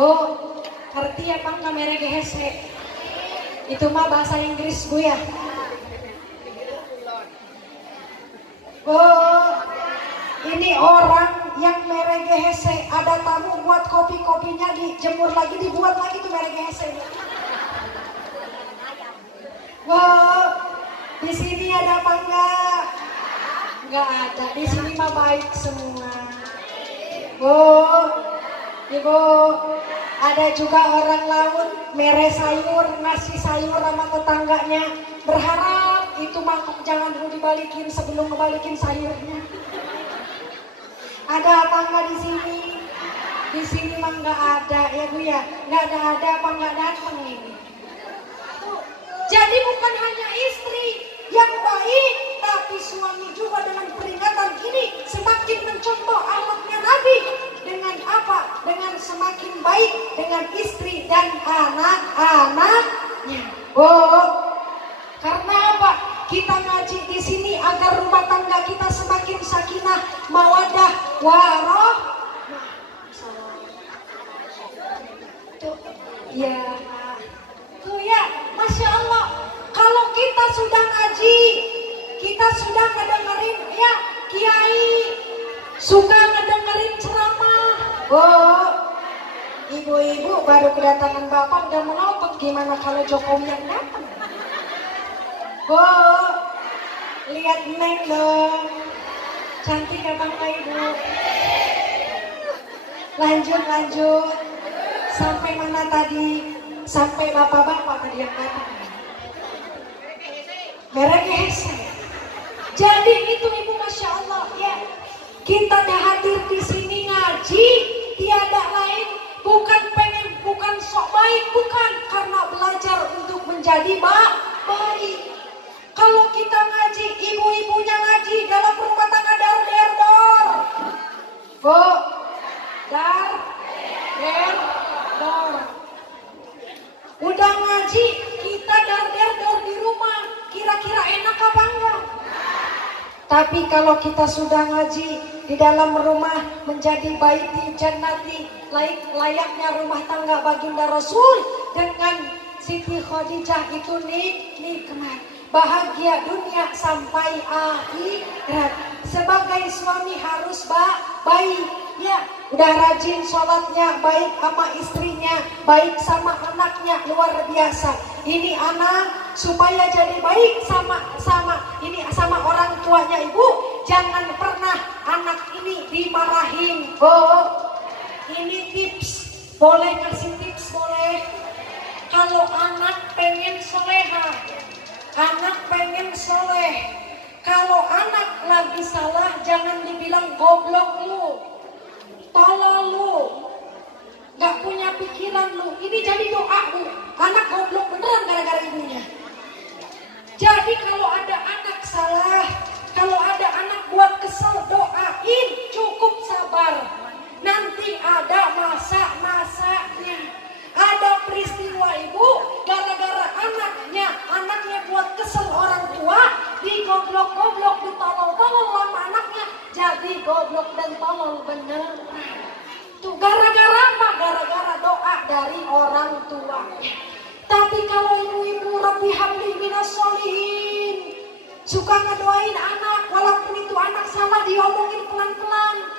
Oh, ngerti apa nggak meregehese? Itu mah bahasa Inggris Bu ya. Oh, ini orang yang meregehese, ada tamu buat kopi-kopinya dijemur lagi, dibuat lagi tuh meregehese. Wow, di sini ada apa enggak? Enggak ada, di sini mah baik semua. Ibu, ada juga orang laut mere sayur, ngasih sayur sama tetangganya. Berharap itu mangkok jangan dulu dibalikin sebelum ngebalikin sayurnya. Ada apa enggak di sini? Di sini mah enggak ada ya Bu ya. Enggak ada apa enggak datang ini. Jadi bukan hanya istri yang baik, tapi suami juga dengan peringatan ini semakin mencontoh akhlaknya Nabi. Dengan apa? Dengan semakin baik dengan istri dan anak-anaknya. Oh, karena apa? Kita ngaji di sini agar rumah tangga kita semakin sakinah, mawaddah, warahmah. Tuh, ya. Tuh ya, Masya Allah. Kalau kita sudah ngaji, kita sudah ngedengerin ya kiai, suka ngedengerin ceramah. Oh, ibu-ibu baru kedatangan bapak udah melotot. Gimana kalau Jokowi yang datang? Oh, lihat Neng dong, cantik apa enggak ibu? Lanjut. Sampai mana tadi? Sampai bapak-bapak tadi yang datang. Meregehese. Jadi itu ibu Masya Allah ya. Kita dah hadir di sini ngaji. menjadi baik. Kalau kita ngaji, ibu-ibunya ngaji dalam rumah tangga dar der dor. Bu, dar der dor. Udah ngaji, kita dar der dor di rumah. Kira-kira enak apa enggak? Tapi kalau kita sudah ngaji di dalam rumah menjadi baiti jannati, layaknya rumah tangga baginda Rasul dengan Siti Khadijah itu nikmat, bahagia dunia sampai akhirat. Sebagai suami harus baik, ya, udah rajin sholatnya, baik sama istrinya, baik sama anaknya, luar biasa. Ini anak supaya jadi baik sama orang tuanya ibu, jangan pernah anak ini dimarahin. Ini tips, boleh kasih tips boleh. Kalau anak pengen soleha, anak pengen soleh, kalau anak lagi salah jangan dibilang goblok lu, tolol lu, gak punya pikiran lu. Ini jadi doa bu, anak goblok beneran gara-gara ibunya. Jadi kalau ada anak salah, kalau ada anak buat kesel, doain, cukup sabar. Nanti ada masa-masanya. Ada peristiwa ibu, gara-gara anaknya buat kesel orang tua, digoblok-goblok, ditolol-tolol sama anaknya, jadi goblok dan tolol beneran. Tuh gara-gara apa? Gara-gara doa dari orang tua. Tapi kalau ibu-ibu Rabbi habli minas sholihin, suka ngedoain anak, walaupun itu anak salah diomongin pelan-pelan.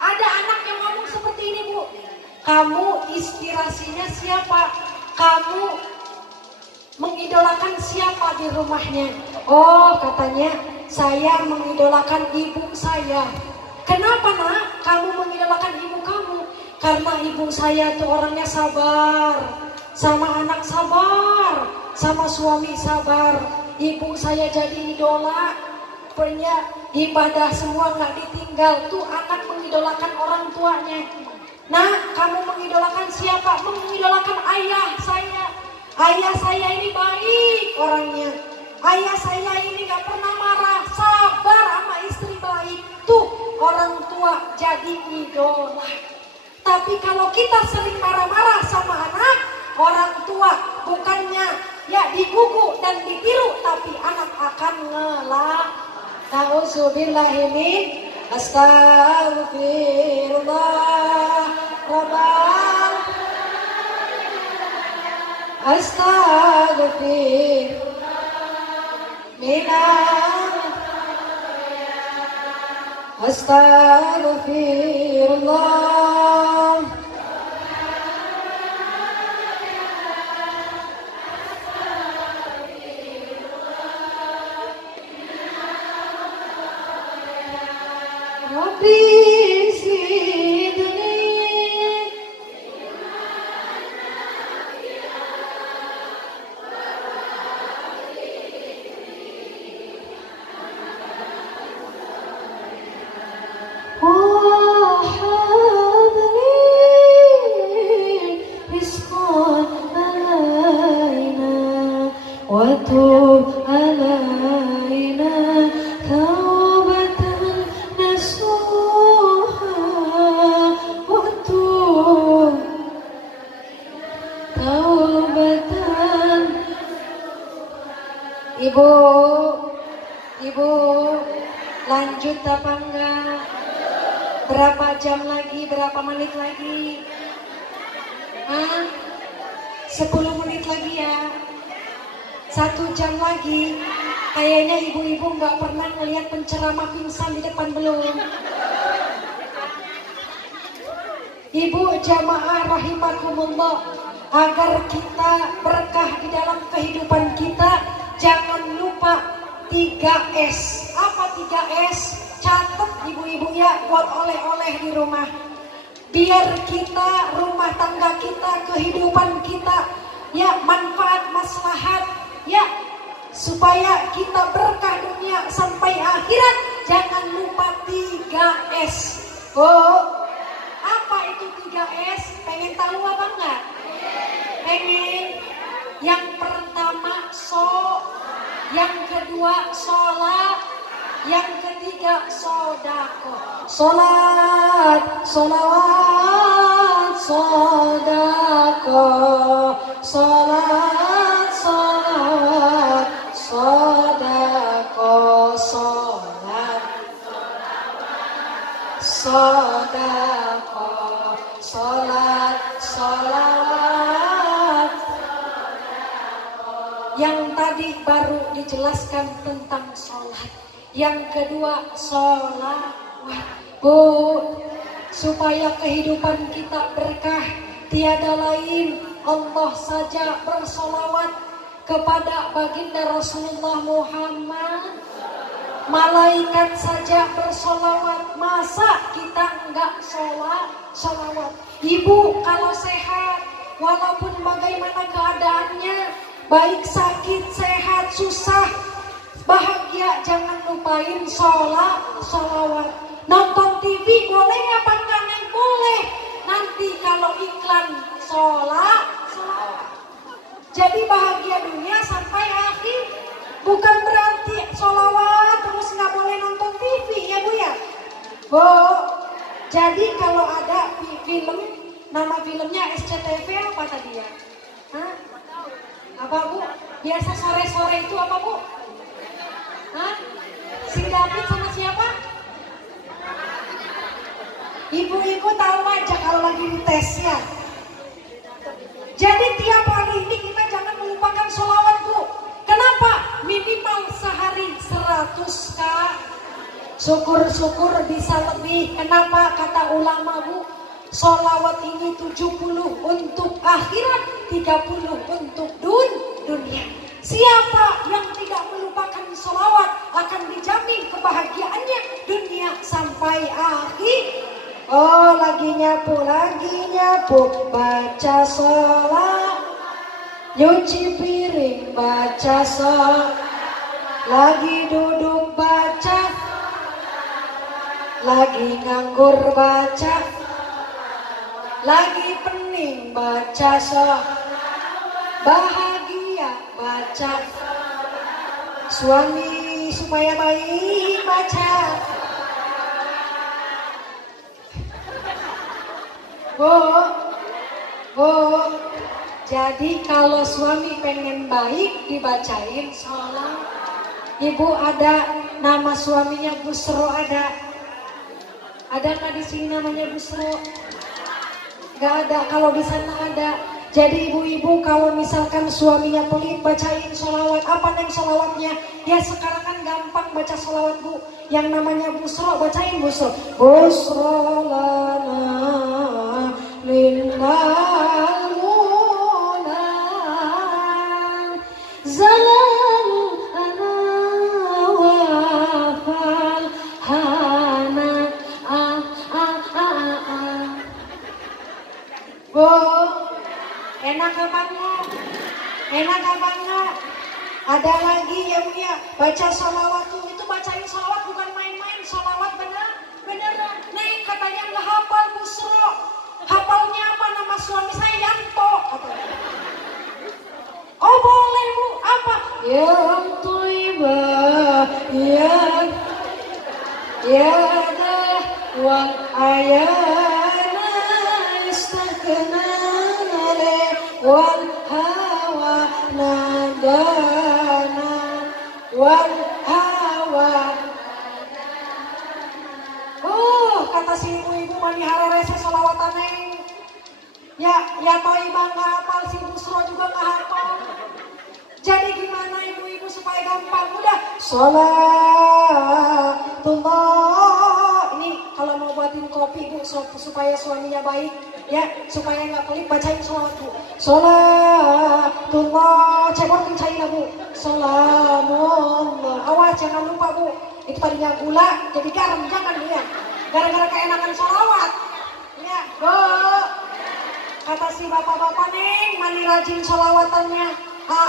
Ada anak yang ngomong seperti ini bu, kamu inspirasinya siapa? Kamu mengidolakan siapa di rumahnya? Oh katanya, saya mengidolakan ibu saya. Kenapa nak? Kamu mengidolakan ibu kamu? Karena ibu saya tuh orangnya sabar, sama anak sabar, sama suami sabar. Ibu saya jadi idola, punya ibadah semua nggak ditinggal. Tuh anak mengidolakan orang tuanya. Nah, kamu mengidolakan siapa? Mengidolakan ayah saya. Ayah saya ini baik orangnya. Ayah saya ini gak pernah marah, sabar sama istri baik. Tuh orang tua jadi idola. Tapi kalau kita sering marah-marah sama anak, orang tua bukannya ya digugu dan ditiru, tapi anak akan ngelak. Nauzubillahi min astagfirullah rabbal astagfir minal astagfirullah Rabbi zidni wahabli rizqan alaina wa tub alaina taubatan nasuha wa tub taubatan. Ibu lanjut apa enggak? Berapa jam lagi? Berapa menit lagi? 10 menit lagi ya. 1 jam lagi. Kayaknya ibu-ibu nggak pernah ngelihat penceramah pingsan di depan belum. Ibu jamaah rahimakumullah, agar kita berkah di dalam kehidupan kita, jangan lupa 3S. Apa 3S? Catat ibu-ibu ya, buat oleh-oleh di rumah. Biar kita, rumah tangga kita, kehidupan kita, ya manfaat maslahat, ya supaya kita berkah dunia sampai akhirat. Jangan lupa 3S. Oh, apa itu 3S? Pengen tahu apa enggak? Pengen. Yang pertama yang kedua sholat, yang ketiga sodako. Sholat, sholawat, sodako. Sholat, sholawat, sodako. Sholat, sodako. Sholat, sholawat. Yang tadi baru dijelaskan tentang sholat. Yang kedua sholawat. Bu, supaya kehidupan kita berkah, tiada lain Allah saja bersolawat kepada baginda Rasulullah Muhammad. Malaikat saja bersolawat, masa kita enggak solawat? Ibu kalau sehat, walaupun bagaimana keadaannya, baik sakit, sehat, susah, bahagia, jangan lupain solawat. Nonton TV boleh apa enggak? Neng boleh. Nanti kalau iklan solawat. Jadi bahagia dunia sampai akhir. Bukan berarti solawat terus nggak boleh nonton TV ya Bu ya. Bu, jadi kalau ada film, nama filmnya SCTV apa tadi ya? Hah? Apa Bu? Biasa sore-sore itu apa Bu? Hah? Si David sama siapa? Ibu-ibu tahu aja kalau lagi dites ya. Jadi tiap hari ini kita jangan melupakan sholawat Bu. Kenapa? Minimal sehari 100 Kak. Syukur-syukur bisa lebih. Kenapa? Kata ulama Bu, sholawat ini 70 untuk akhirat, 30 untuk dunia. Siapa yang tidak melupakan sholawat akan dijamin kebahagiaannya dunia sampai akhir. Oh, lagi nyapu, baca sholat. Nyuci piring, baca sholat. Lagi duduk baca. Lagi nganggur baca. Lagi pening baca sholat. Bahagia baca. Suami supaya baik baca. Bu, jadi kalau suami pengen baik dibacain sholat. Ibu ada nama suaminya Busro ada nggak di sini namanya Busro? Nggak ada. Kalau di sana ada. Jadi ibu-ibu kalau misalkan suaminya pelit bacain sholawat. Apa neng sholawatnya? Ya sekarang kan gampang baca sholawat Bu. Yang namanya Busro, bacain Busro. Busro lana linnal munan zalal ana wafal hana Bu, enak apa enggak? Enak apa enggak? Ada lagi ya Bu ya, baca sholawat tuh, itu bacain sholawat bukan main-main, sholawat beneran. Neng katanya nggak hafal Busro, hafalnya apa nama suami saya Yanto katanya. Oh boleh Bu, apa? Ya Toibah, ya dah wang ayana istakenale wal hawa nadana wal hawa. Kata si ibu-ibu mani hararese sholawatan neng. Ya Toibah nggak hafal, si Busro juga nggak hafal. Jadi gimana ibu-ibu supaya gampang? Udah sholatullah. Ini kalau mau buatin kopi Bu supaya suaminya baik ya, supaya nggak pelit bacain sholawat Bu. Sholatullah, cekor kencain Bu. Sholamullah. Awas jangan lupa Bu. Itu tadinya gula jadi garam, jangan Bu ya. Gara-gara keenakan sholawat. Ya, Bu. Kata si bapak-bapak neng, mani rajin sholawatannya.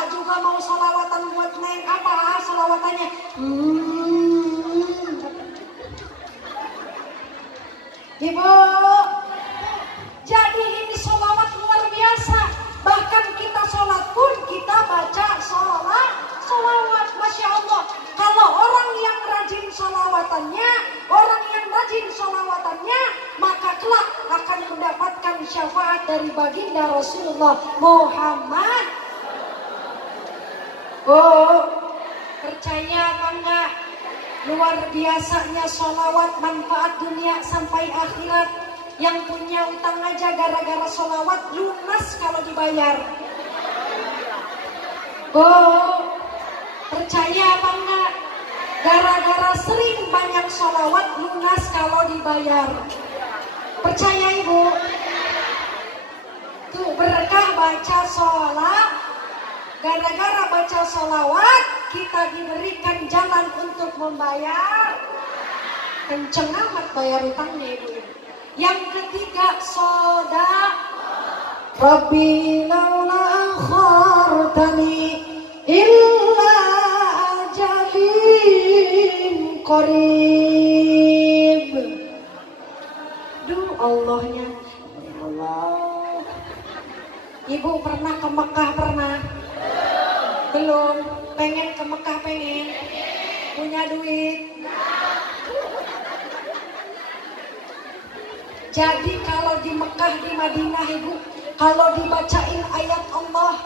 Juga mau sholawatan buat neng. Apa sholawatannya? Ibu, jadi ini sholawat luar biasa. Bahkan kita sholat pun kita syafaat dari baginda Rasulullah Muhammad. Oh, percaya apa enggak? Luar biasanya sholawat, manfaat dunia sampai akhirat. Yang punya utang aja gara-gara sholawat lunas kalau dibayar. Oh, percaya apa enggak? Gara-gara sering banyak sholawat lunas kalau dibayar. Percaya ibu? Tuh berkah baca sholat. Gara-gara baca sholawat kita diberikan jalan untuk membayar. Kenceng amat bayar utangnya ibu. Yang ketiga soda. Rabbi laula akhartani illa ajalin qarib. Duh Allahnya. Allah. Ibu pernah ke Mekah pernah? Belum. Pengen ke Mekah pengen? Punya duit? Jadi kalau di Mekah, di Madinah ibu, kalau dibacain ayat Allah,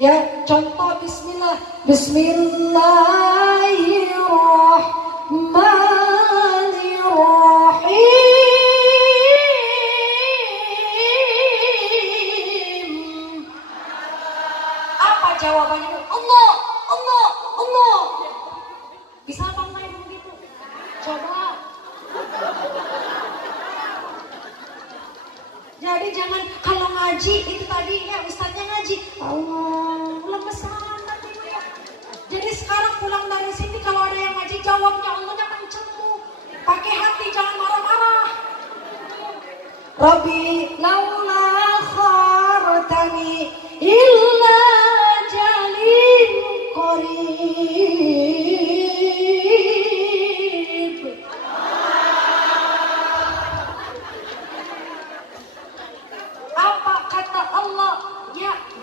ya contoh Bismillah, Bismillahirrahmanirrahim. Apa jawabannya? Allah, Allah, Allah. Bisa apa enggak ibu begitu? Coba. Jadi jangan kalau ngaji itu tadi ya ustadznya ngaji Allah lemes banget itu ya. Jadi sekarang pulang dari sini kalau ada yang ngaji jawabnya Allahnya kenceng tuh. Pakai hati jangan marah-marah. Rabbi laula khartani illa jalin qarib.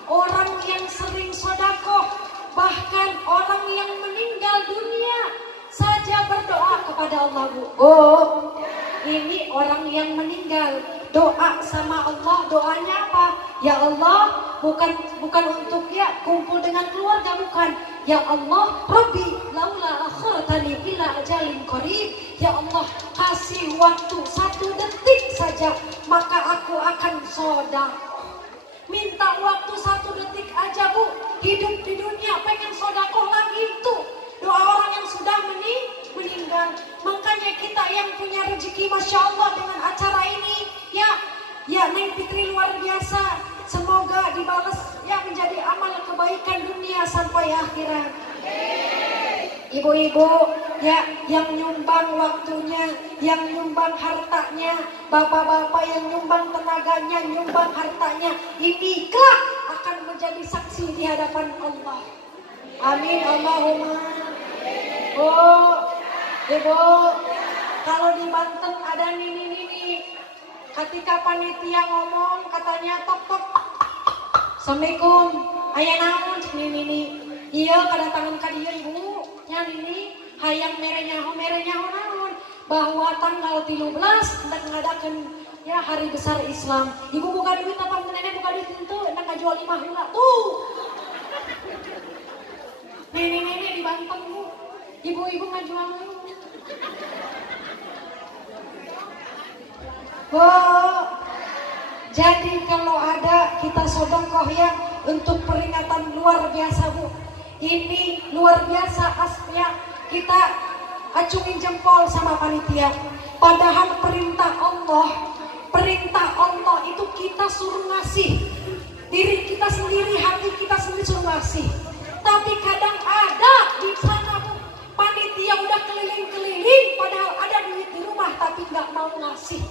Orang yang sering sedekah, bahkan orang yang meninggal dunia saja berdoa kepada Allah bu. Oh, ini orang yang meninggal doa sama Allah, doanya apa? Ya Allah, bukan untuk ya kumpul dengan keluarga, bukan. Ya Allah, Rabbi laula akhartani ila ajalin qarib. Ya Allah, kasih waktu 1 detik saja, maka aku akan sedekah. Minta waktu 1 detik aja bu. Hidup di dunia pengen sodakoh lagi itu doa orang yang sudah meninggal. Makanya kita yang punya rezeki Masya Allah dengan acara ini ya Neng Fitri luar biasa. Semoga dibalas ya menjadi amal kebaikan dunia sampai akhirat. Ibu-ibu ya yang nyumbang waktunya, yang nyumbang hartanya, bapak-bapak yang nyumbang tenaganya, nyumbang hartanya, ini kelak akan menjadi saksi di hadapan Allah. Amin Allahumma. Oh, ibu, kalau di Banten ada nini-nini, ketika panitia ngomong katanya tok tok, Assalamualaikum, ayah naon cek nini. Iya kedatangan ka dieu ibu nya nini hayang merenyaho naon bahwa tanggal 13 hendak ngadakeun ya hari besar Islam. Ibu buka duit apa nenek buka duit henteu hendak ngajual 5 heula tuh. Nenek-nenek di Banten bu. Ibu-ibu ngajual naon. Oh, jadi kalau ada kita sedekah ya untuk peringatan luar biasa bu. Ini luar biasa aslinya kita acungin jempol sama panitia. Padahal perintah Allah itu kita suruh ngasih. Diri kita sendiri, hati kita sendiri suruh ngasih. Tapi kadang ada di sana bu, panitia udah keliling-keliling padahal ada duit di rumah tapi nggak mau ngasih.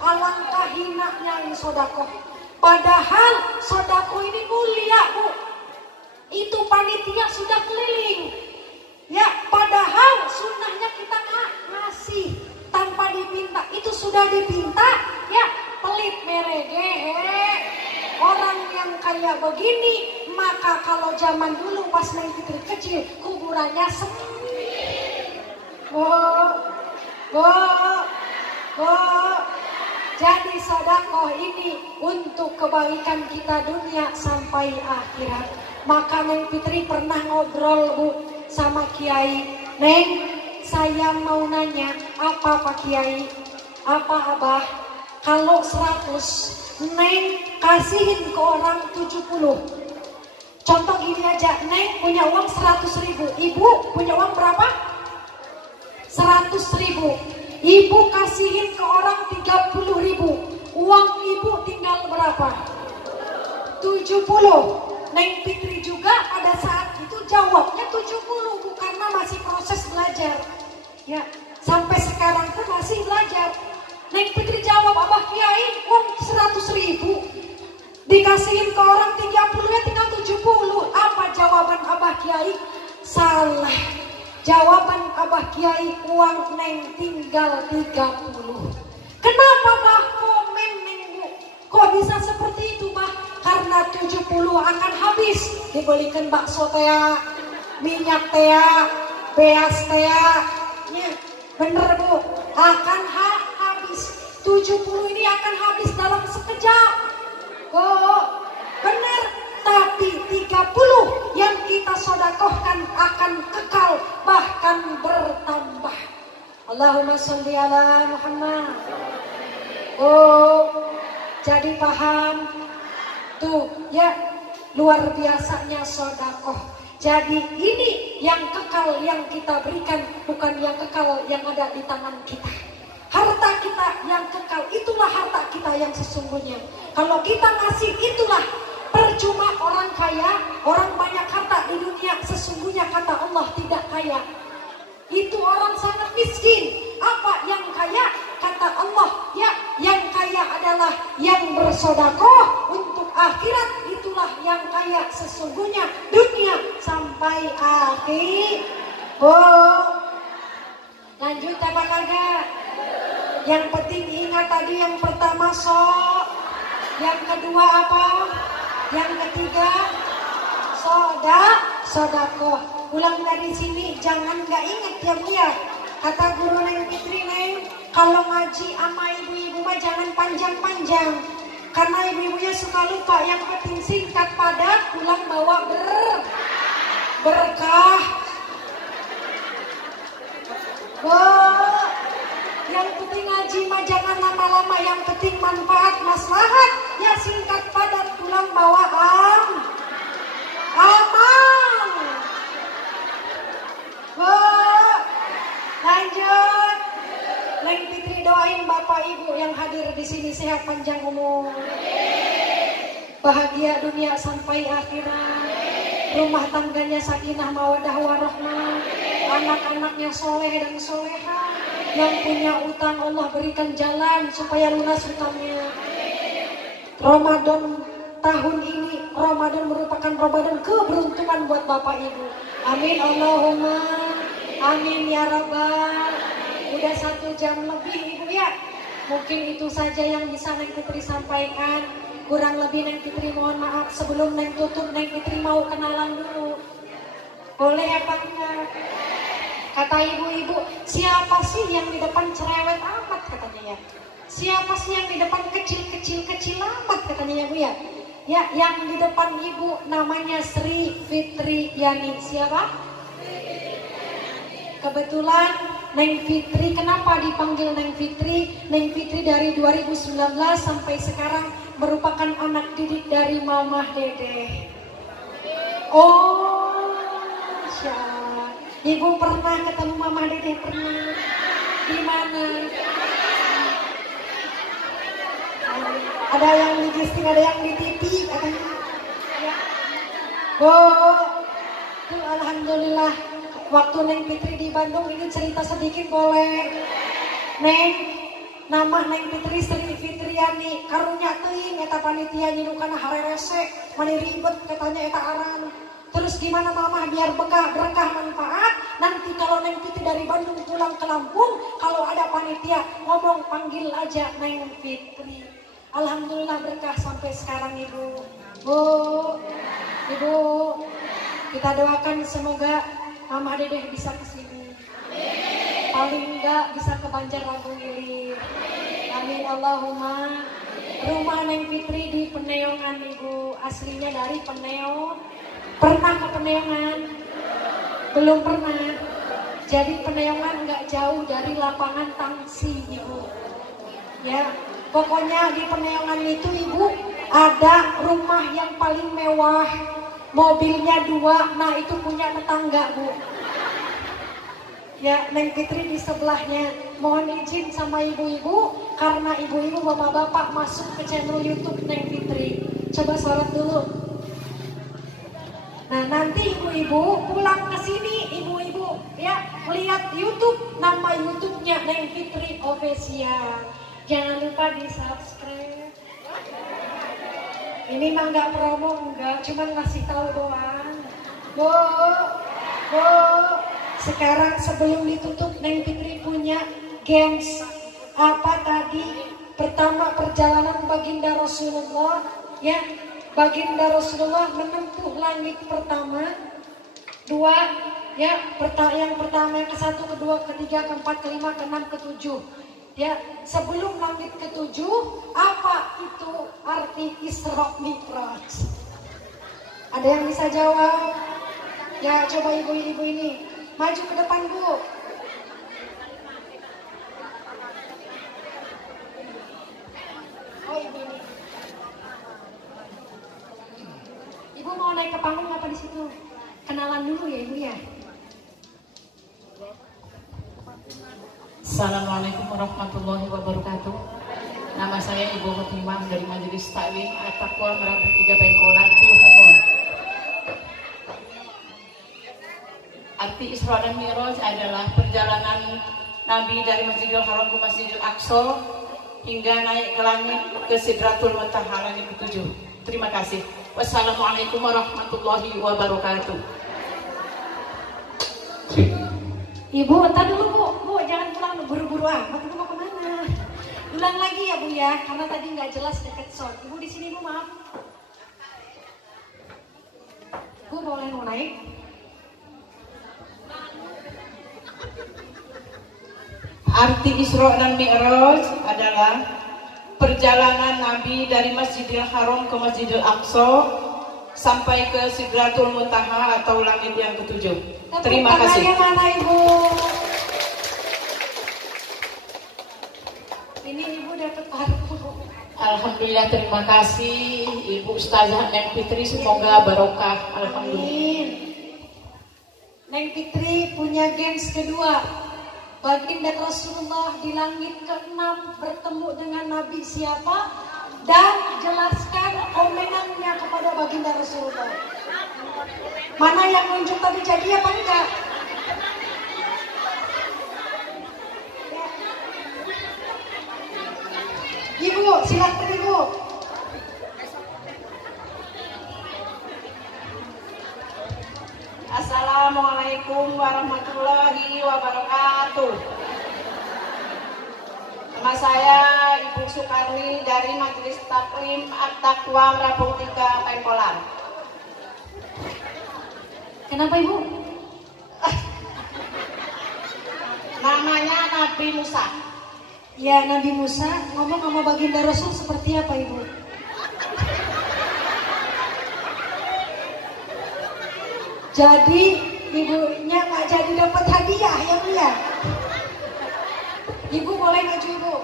Alangkah hinanya ini sedekah. Padahal sedekah ini mulia bu. Itu panitia sudah keliling ya, padahal sunnahnya kita ngasih tanpa diminta. Itu sudah dipinta ya, pelit merege orang yang kayak begini. Maka kalau zaman dulu pas Neng Fitri kecil kuburannya sepi. Jadi Jadi sedekah ini untuk kebaikan kita dunia sampai akhirat. Maka Neng Fitri pernah ngobrol Bu sama Kiai. Neng, saya mau nanya, apa Pak Kiai? Apa Abah? Kalau 100, Neng kasihin ke orang 70. Contoh gini aja, Neng punya uang 100.000, Ibu punya uang berapa? 100.000. Ibu kasihin ke orang 30.000. Uang Ibu tinggal berapa? 70. Neng Fitri juga pada saat itu jawabnya 70 Bu, karena masih proses belajar. Ya, sampai sekarang pun masih belajar. Neng Fitri jawab, Abah Kiai uang 100.000 dikasihin ke orang 30 ya tinggal 70. Apa jawaban Abah Kiai? Salah. Jawaban Abah Kiai, uang Neng tinggal 30. Kenapa Bah? Komen Neng Bu. Kok bisa seperti itu Bah? Karena 70 akan habis. Dibelikan bakso tea, minyak tea, beas tea. Ya, bener Bu. Akan habis. 70 ini akan habis dalam sekejap. Oh, bener. Tapi 30 yang kita sedekahkan akan kekal, bahkan bertambah. Allahumma sholli ala Muhammad. Oh, jadi paham? Tuh, ya, luar biasanya sedekah. Jadi ini yang kekal yang kita berikan, bukan yang kekal yang ada di tangan kita. Harta kita yang kekal, itulah harta kita yang sesungguhnya. Kalau kita ngasih, itulah. Percuma orang kaya, orang banyak harta di dunia, sesungguhnya kata Allah tidak kaya. Itu orang sangat miskin. Apa yang kaya? Kata Allah, ya, yang kaya adalah yang bersedekah untuk akhirat. Itulah yang kaya sesungguhnya dunia sampai akhir. Oh, lanjut apa kagak? Yang penting ingat tadi yang pertama yang kedua apa? Yang ketiga sedekah. Pulang dari sini jangan nggak ingat ya Bu ya. Kata guru Neng Fitri, Neng, kalau ngaji sama ibu-ibu mah jangan panjang-panjang. Karena ibu-ibunya suka lupa. Yang penting singkat padat, pulang bawa berkah. Wow. Yang penting ngaji mah jangan lama-lama, yang penting manfaat maslahat. Ya singkat padat, pulang bawa aman. Wah, lanjut. Neng Fitri doain Bapak Ibu yang hadir di sini sehat panjang umur, bahagia dunia sampai akhirat, rumah tangganya sakinah mawadah warahmah, anak-anaknya soleh dan soleha. Yang punya utang Allah berikan jalan supaya lunas utangnya. Ramadan tahun ini, Ramadan merupakan Ramadan keberuntungan buat Bapak Ibu. Amin Allahumma amin ya Rabbal. Udah 1 jam lebih Ibu ya. Mungkin itu saja yang bisa Neng Fitri sampaikan. Kurang lebih Neng Fitri mohon maaf. Sebelum Neng tutup, Neng Fitri mau kenalan dulu. Boleh apa enggak? Kata ibu-ibu, siapa sih yang di depan cerewet amat katanya ya? Siapa sih yang di depan kecil amat katanya ya Bu ya? Ya, yang di depan ibu namanya Sri Fitri Yani. Siapa? Kebetulan Neng Fitri, kenapa dipanggil Neng Fitri? Neng Fitri dari 2019 sampai sekarang merupakan anak didik dari Mamah Dede. Oh, Masya. Ibu pernah ketemu Mama Dede? Pernah. Di mana? Ada yang di gisting, ada yang di TV katanya. Ya. Oh, tuh alhamdulillah. Waktu Neng Fitri di Bandung ini cerita sedikit boleh? Neng, nama Neng Fitri Sri Fitriani. Karunya teuing eta panitia nyilu kana harerese, mani ribet katanya eta aran. Terus gimana Mama biar berkah manfaat? Nanti kalau Neng Fitri dari Bandung pulang ke Lampung, kalau ada panitia ngomong panggil aja Neng Fitri. Alhamdulillah berkah sampai sekarang Ibu. Bu, Ibu, kita doakan semoga Mama Dedeh bisa ke sini. Paling enggak bisa ke Banjarmasin Ilir. Amin Allahumma. Rumah Neng Fitri di Peneongan Ibu, aslinya dari Peneo. Pernah ke Peneongan? Belum pernah. Jadi Peneongan nggak jauh dari lapangan Tangsi Ibu. Ya, pokoknya di Peneongan itu Ibu ada rumah yang paling mewah, mobilnya 2, nah itu punya tetangga Bu. Ya, Neng Fitri di sebelahnya. Mohon izin sama ibu-ibu, karena ibu-ibu bapak-bapak masuk ke channel YouTube Neng Fitri. Coba sholat dulu. Nah, nanti ibu-ibu pulang ke sini, ibu-ibu ya lihat YouTube, nama YouTube-nya Neng Fitri Official. Jangan lupa di subscribe. Ini mah nggak promo, enggak, cuman ngasih tahu doang. Bu, sekarang sebelum ditutup Neng Fitri punya games. Apa tadi? Pertama, perjalanan baginda Rasulullah, ya. Baginda Rasulullah menempuh langit pertama. 2, ya, yang pertama, yang ke-1, ke-2, ke-3, ke-4, ke-5, ke-6, ke-7. Ya, sebelum langit ke-7, apa itu arti Isra Mi'raj? Ada yang bisa jawab? Ya, coba ibu-ibu ini maju ke depan, Bu. Oh, ibu ini. Ibu mau naik ke panggung apa di situ? Kenalan dulu ya, Ibu ya. Assalamualaikum warahmatullahi wabarakatuh. Nama saya Ibu Khotimah dari Majelis Taklim At-Taqwa Merabu 3 Bengkolan, Piuhungun. Arti Isra dan Mi'raj adalah perjalanan Nabi dari Masjidil Haram ke Masjidil Aqsa hingga naik ke langit ke Sidratul Muntaha, langit ke-7. Terima kasih. Wassalamualaikum warahmatullahi wabarakatuh. Ibu, entar dulu Bu, jangan pulang buru-buru amat. Ibu mau kemana? Ulang lagi ya Bu ya, karena tadi nggak jelas deket sound. Ibu di sini Bu, maaf. Bu boleh mau naik? Arti Isra dan Mi'raj adalah perjalanan Nabi dari Masjidil Haram ke Masjidil Aqsa sampai ke Sidratul Muntaha atau langit yang ke-7. Terima kasih. Mana Ibu? Ini Ibu dapat parfum. Alhamdulillah, terima kasih Ibu Ustazah Neng Fitri, semoga barokah. Alhamdulillah. Neng Fitri punya games kedua. Baginda Rasulullah di langit ke-6 bertemu dengan Nabi siapa? Dan jelaskan omenannya kepada Baginda Rasulullah. Mana yang nunjuk tadi jadi apa enggak? Ya. Ibu, silakan Ibu. Assalamualaikum warahmatullahi wabarakatuh. Nama saya Ibu Sukarni dari Majelis Taklim At-Taqwa Merabu 3 Pengkolan. Kenapa Ibu? Namanya Nabi Musa. Ya, Nabi Musa ngomong sama Baginda Rasul seperti apa Ibu? Jadi ibunya nggak jadi dapat hadiah ya Bu ya? Ibu boleh maju Ibu.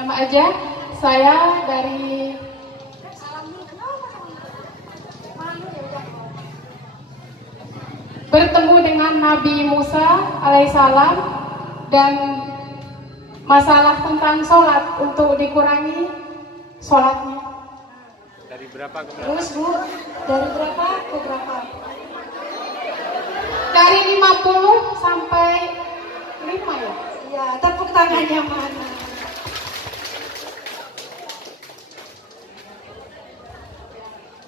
Nama aja, saya dari bertemu dengan Nabi Musa alaihissalam dan masalah tentang sholat untuk dikurangi sholatnya. Dari berapa ke berapa? Terus Bu, dari berapa ke berapa? Dari 50 sampai 5 ya? Ya, tepuk tangannya mana?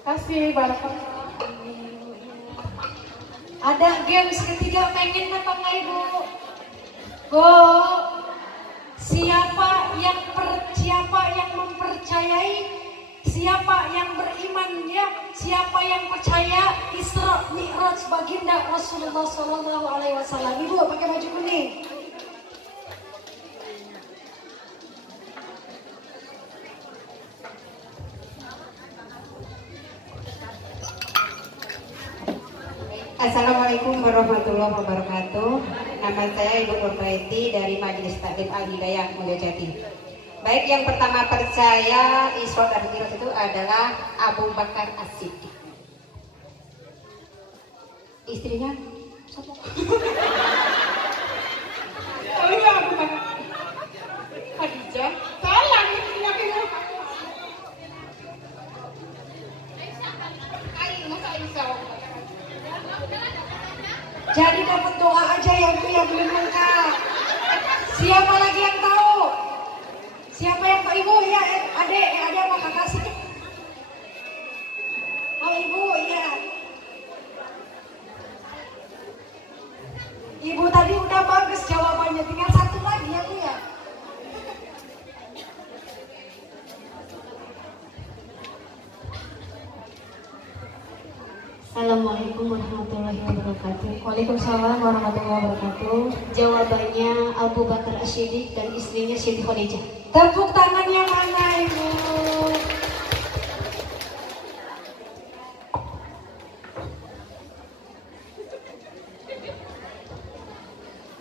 Kasih barakallah. Ada games ketiga pengen apa nggak Ibu? Go. Siapa yang mempercayai, siapa yang beriman ya, siapa yang percaya Isra Mi'raj baginda Rasulullah Sallallahu Alaihi Wasallam. Ibu pakai baju kuning. Assalamualaikum warahmatullahi wabarakatuh. Nama saya Ibu Nurbaiti dari Majelis Taklim Al-Hidayah Mulyajati. Baik, yang pertama percaya Isra dan Mi'raj itu adalah Abu Bakar As-Siddiq. Istrinya siapa? Oh iya, Abu Bakar. Khadijah. Saya istrinya kita. Jadi dapat doa aja ya Bu yang belum lengkap. Siapa lagi yang tahu? Siapa yang tahu? Ibu ya, adek apa kakak sih? Oh ibu ya. Ibu tadi udah bagus jawabannya, tinggal satu lagi ya Bu ya. Assalamualaikum warahmatullahi wabarakatuh. Waalaikumsalam warahmatullahi wabarakatuh. Jawabannya Abu Bakar As-Siddiq dan istrinya Siti Khadijah. Tepuk tangannya mana Ibu?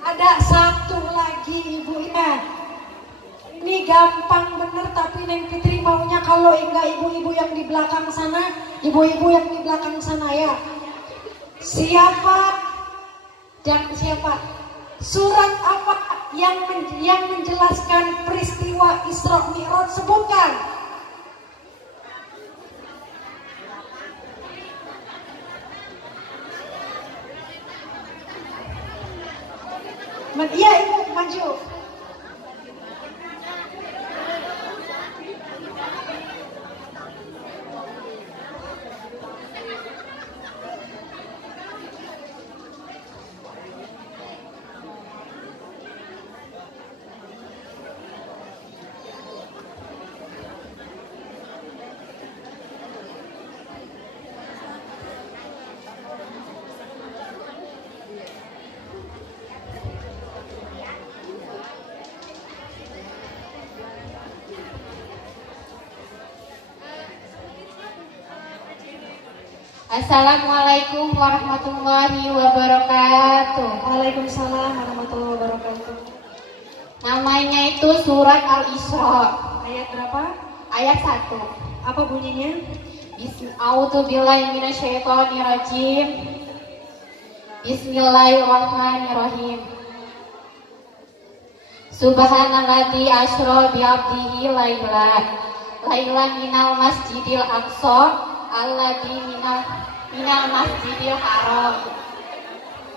Ada satu lagi Ibu ya. Ini gampang bener tapi Neng Fitri maunya kalau enggak ibu-ibu yang di belakang sana, ibu-ibu yang di belakang sana ya. Siapa dan siapa? Surat apa yang menjelaskan peristiwa Isra Mi'raj, sebutkan. Iya Ibu maju. Assalamualaikum warahmatullahi wabarakatuh. Waalaikumsalam warahmatullahi wabarakatuh. Namanya itu surat Al-Isra. Ayat berapa? Ayat 1. Apa bunyinya? A'udzubillahi minasyaitonirrajim. Bismillahirrahmanirrahim. Subhanalladzi asra bi 'abdihi lailan minal masjidil aqsa alladzi minal masjidil haram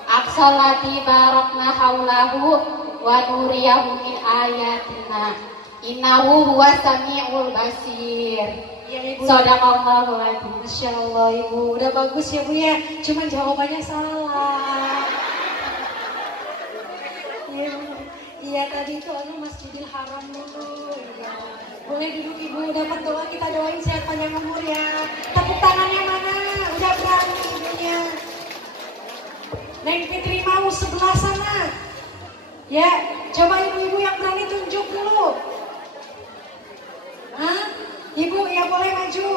aqsallati barakna haulahu wa nuriyahu min ayatina innahu huwas samiul basir. Ya Ibu. Shadaqallahu aladzim. Masya Allah Ibu, udah bagus ya Bu ya. Cuman jawabannya salah. Iya tadi itu Masjidil Haram dulu. Ya. Boleh duduk Ibu, dapat doa, kita doain sehat panjang umur ya. Tepuk tangannya mana? Udah berani ibunya. Neng Fitri mau sebelah sana. Ya, coba ibu-ibu yang berani tunjuk dulu. Hah? Ibu ya boleh maju.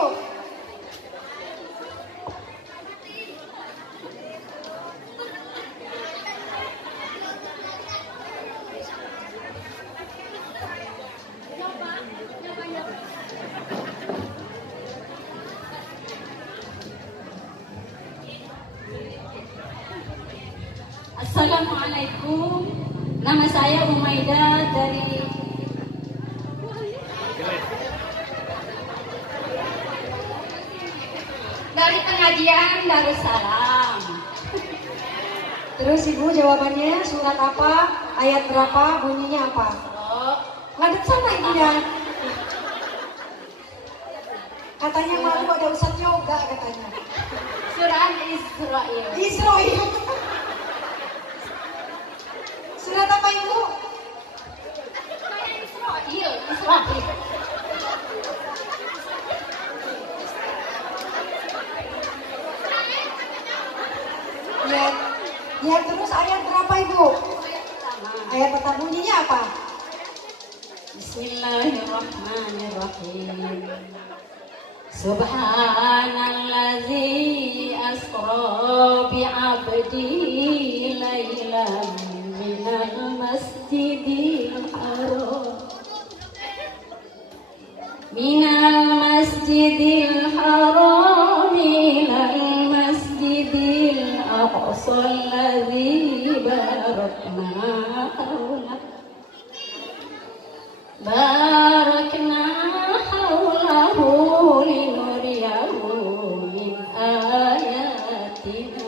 Assalamualaikum, nama saya Umaidah dari pengajian Darussalam. Terus Ibu jawabannya surat apa? Ayat berapa? Bunyinya apa? Ngadep sana Ibu ya. Katanya malu ada Ustadz yoga katanya. Surah Israel. Israel. Surat apa Ibu? Israel. Ya terus ayat berapa Ibu? Ayat pertama bunyinya apa? Bismillahirrahmanirrahim. Subhanallazi asra bi'abdihi laylan minal masjidil haram ilal masjidil aqsa alladzi barakna haulahu linuriyahu min ayatina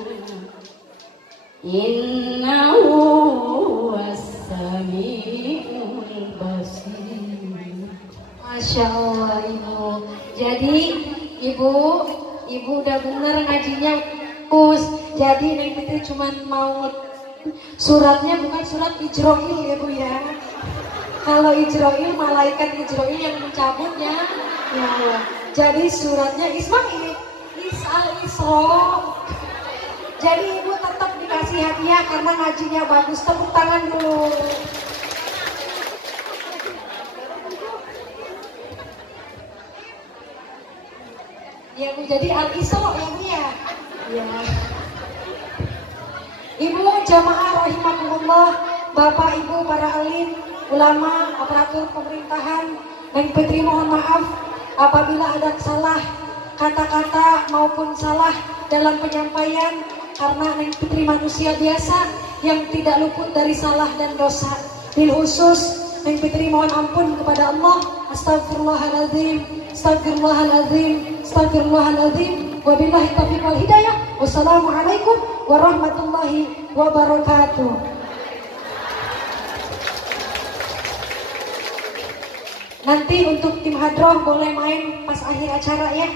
innahu was-sami'ul basir. Masya Allah Ibu. Jadi Ibu udah bener ngajinya Gus. Jadi Neng Fitri cuma mau suratnya bukan surat Ijroil ya Bu ya. Kalau Ijroil, malaikat Ijroil yang mencabutnya ya Allah. Jadi suratnya Ismail, Isra. Jadi Ibu tetap dikasih hadiah karena ngajinya bagus. Tepuk tangan dulu. Ya Bu, jadi Al-Isra ya Bu ya. Ya. Ibu jamaah rahimakumullah, Bapak Ibu para alim, ulama, aparatur pemerintahan, Neng Fitri mohon maaf apabila ada salah kata-kata maupun salah dalam penyampaian karena Neng Fitri manusia biasa yang tidak luput dari salah dan dosa. Bil khusus Neng Fitri mohon ampun kepada Allah. Astagfirullahaladzim, astagfirullahaladzim, astagfirullahaladzim. Wabillahi taufiq wal hidayah. Wassalamualaikum warahmatullahi wabarakatuh. Nanti untuk tim hadroh boleh main pas akhir acara ya.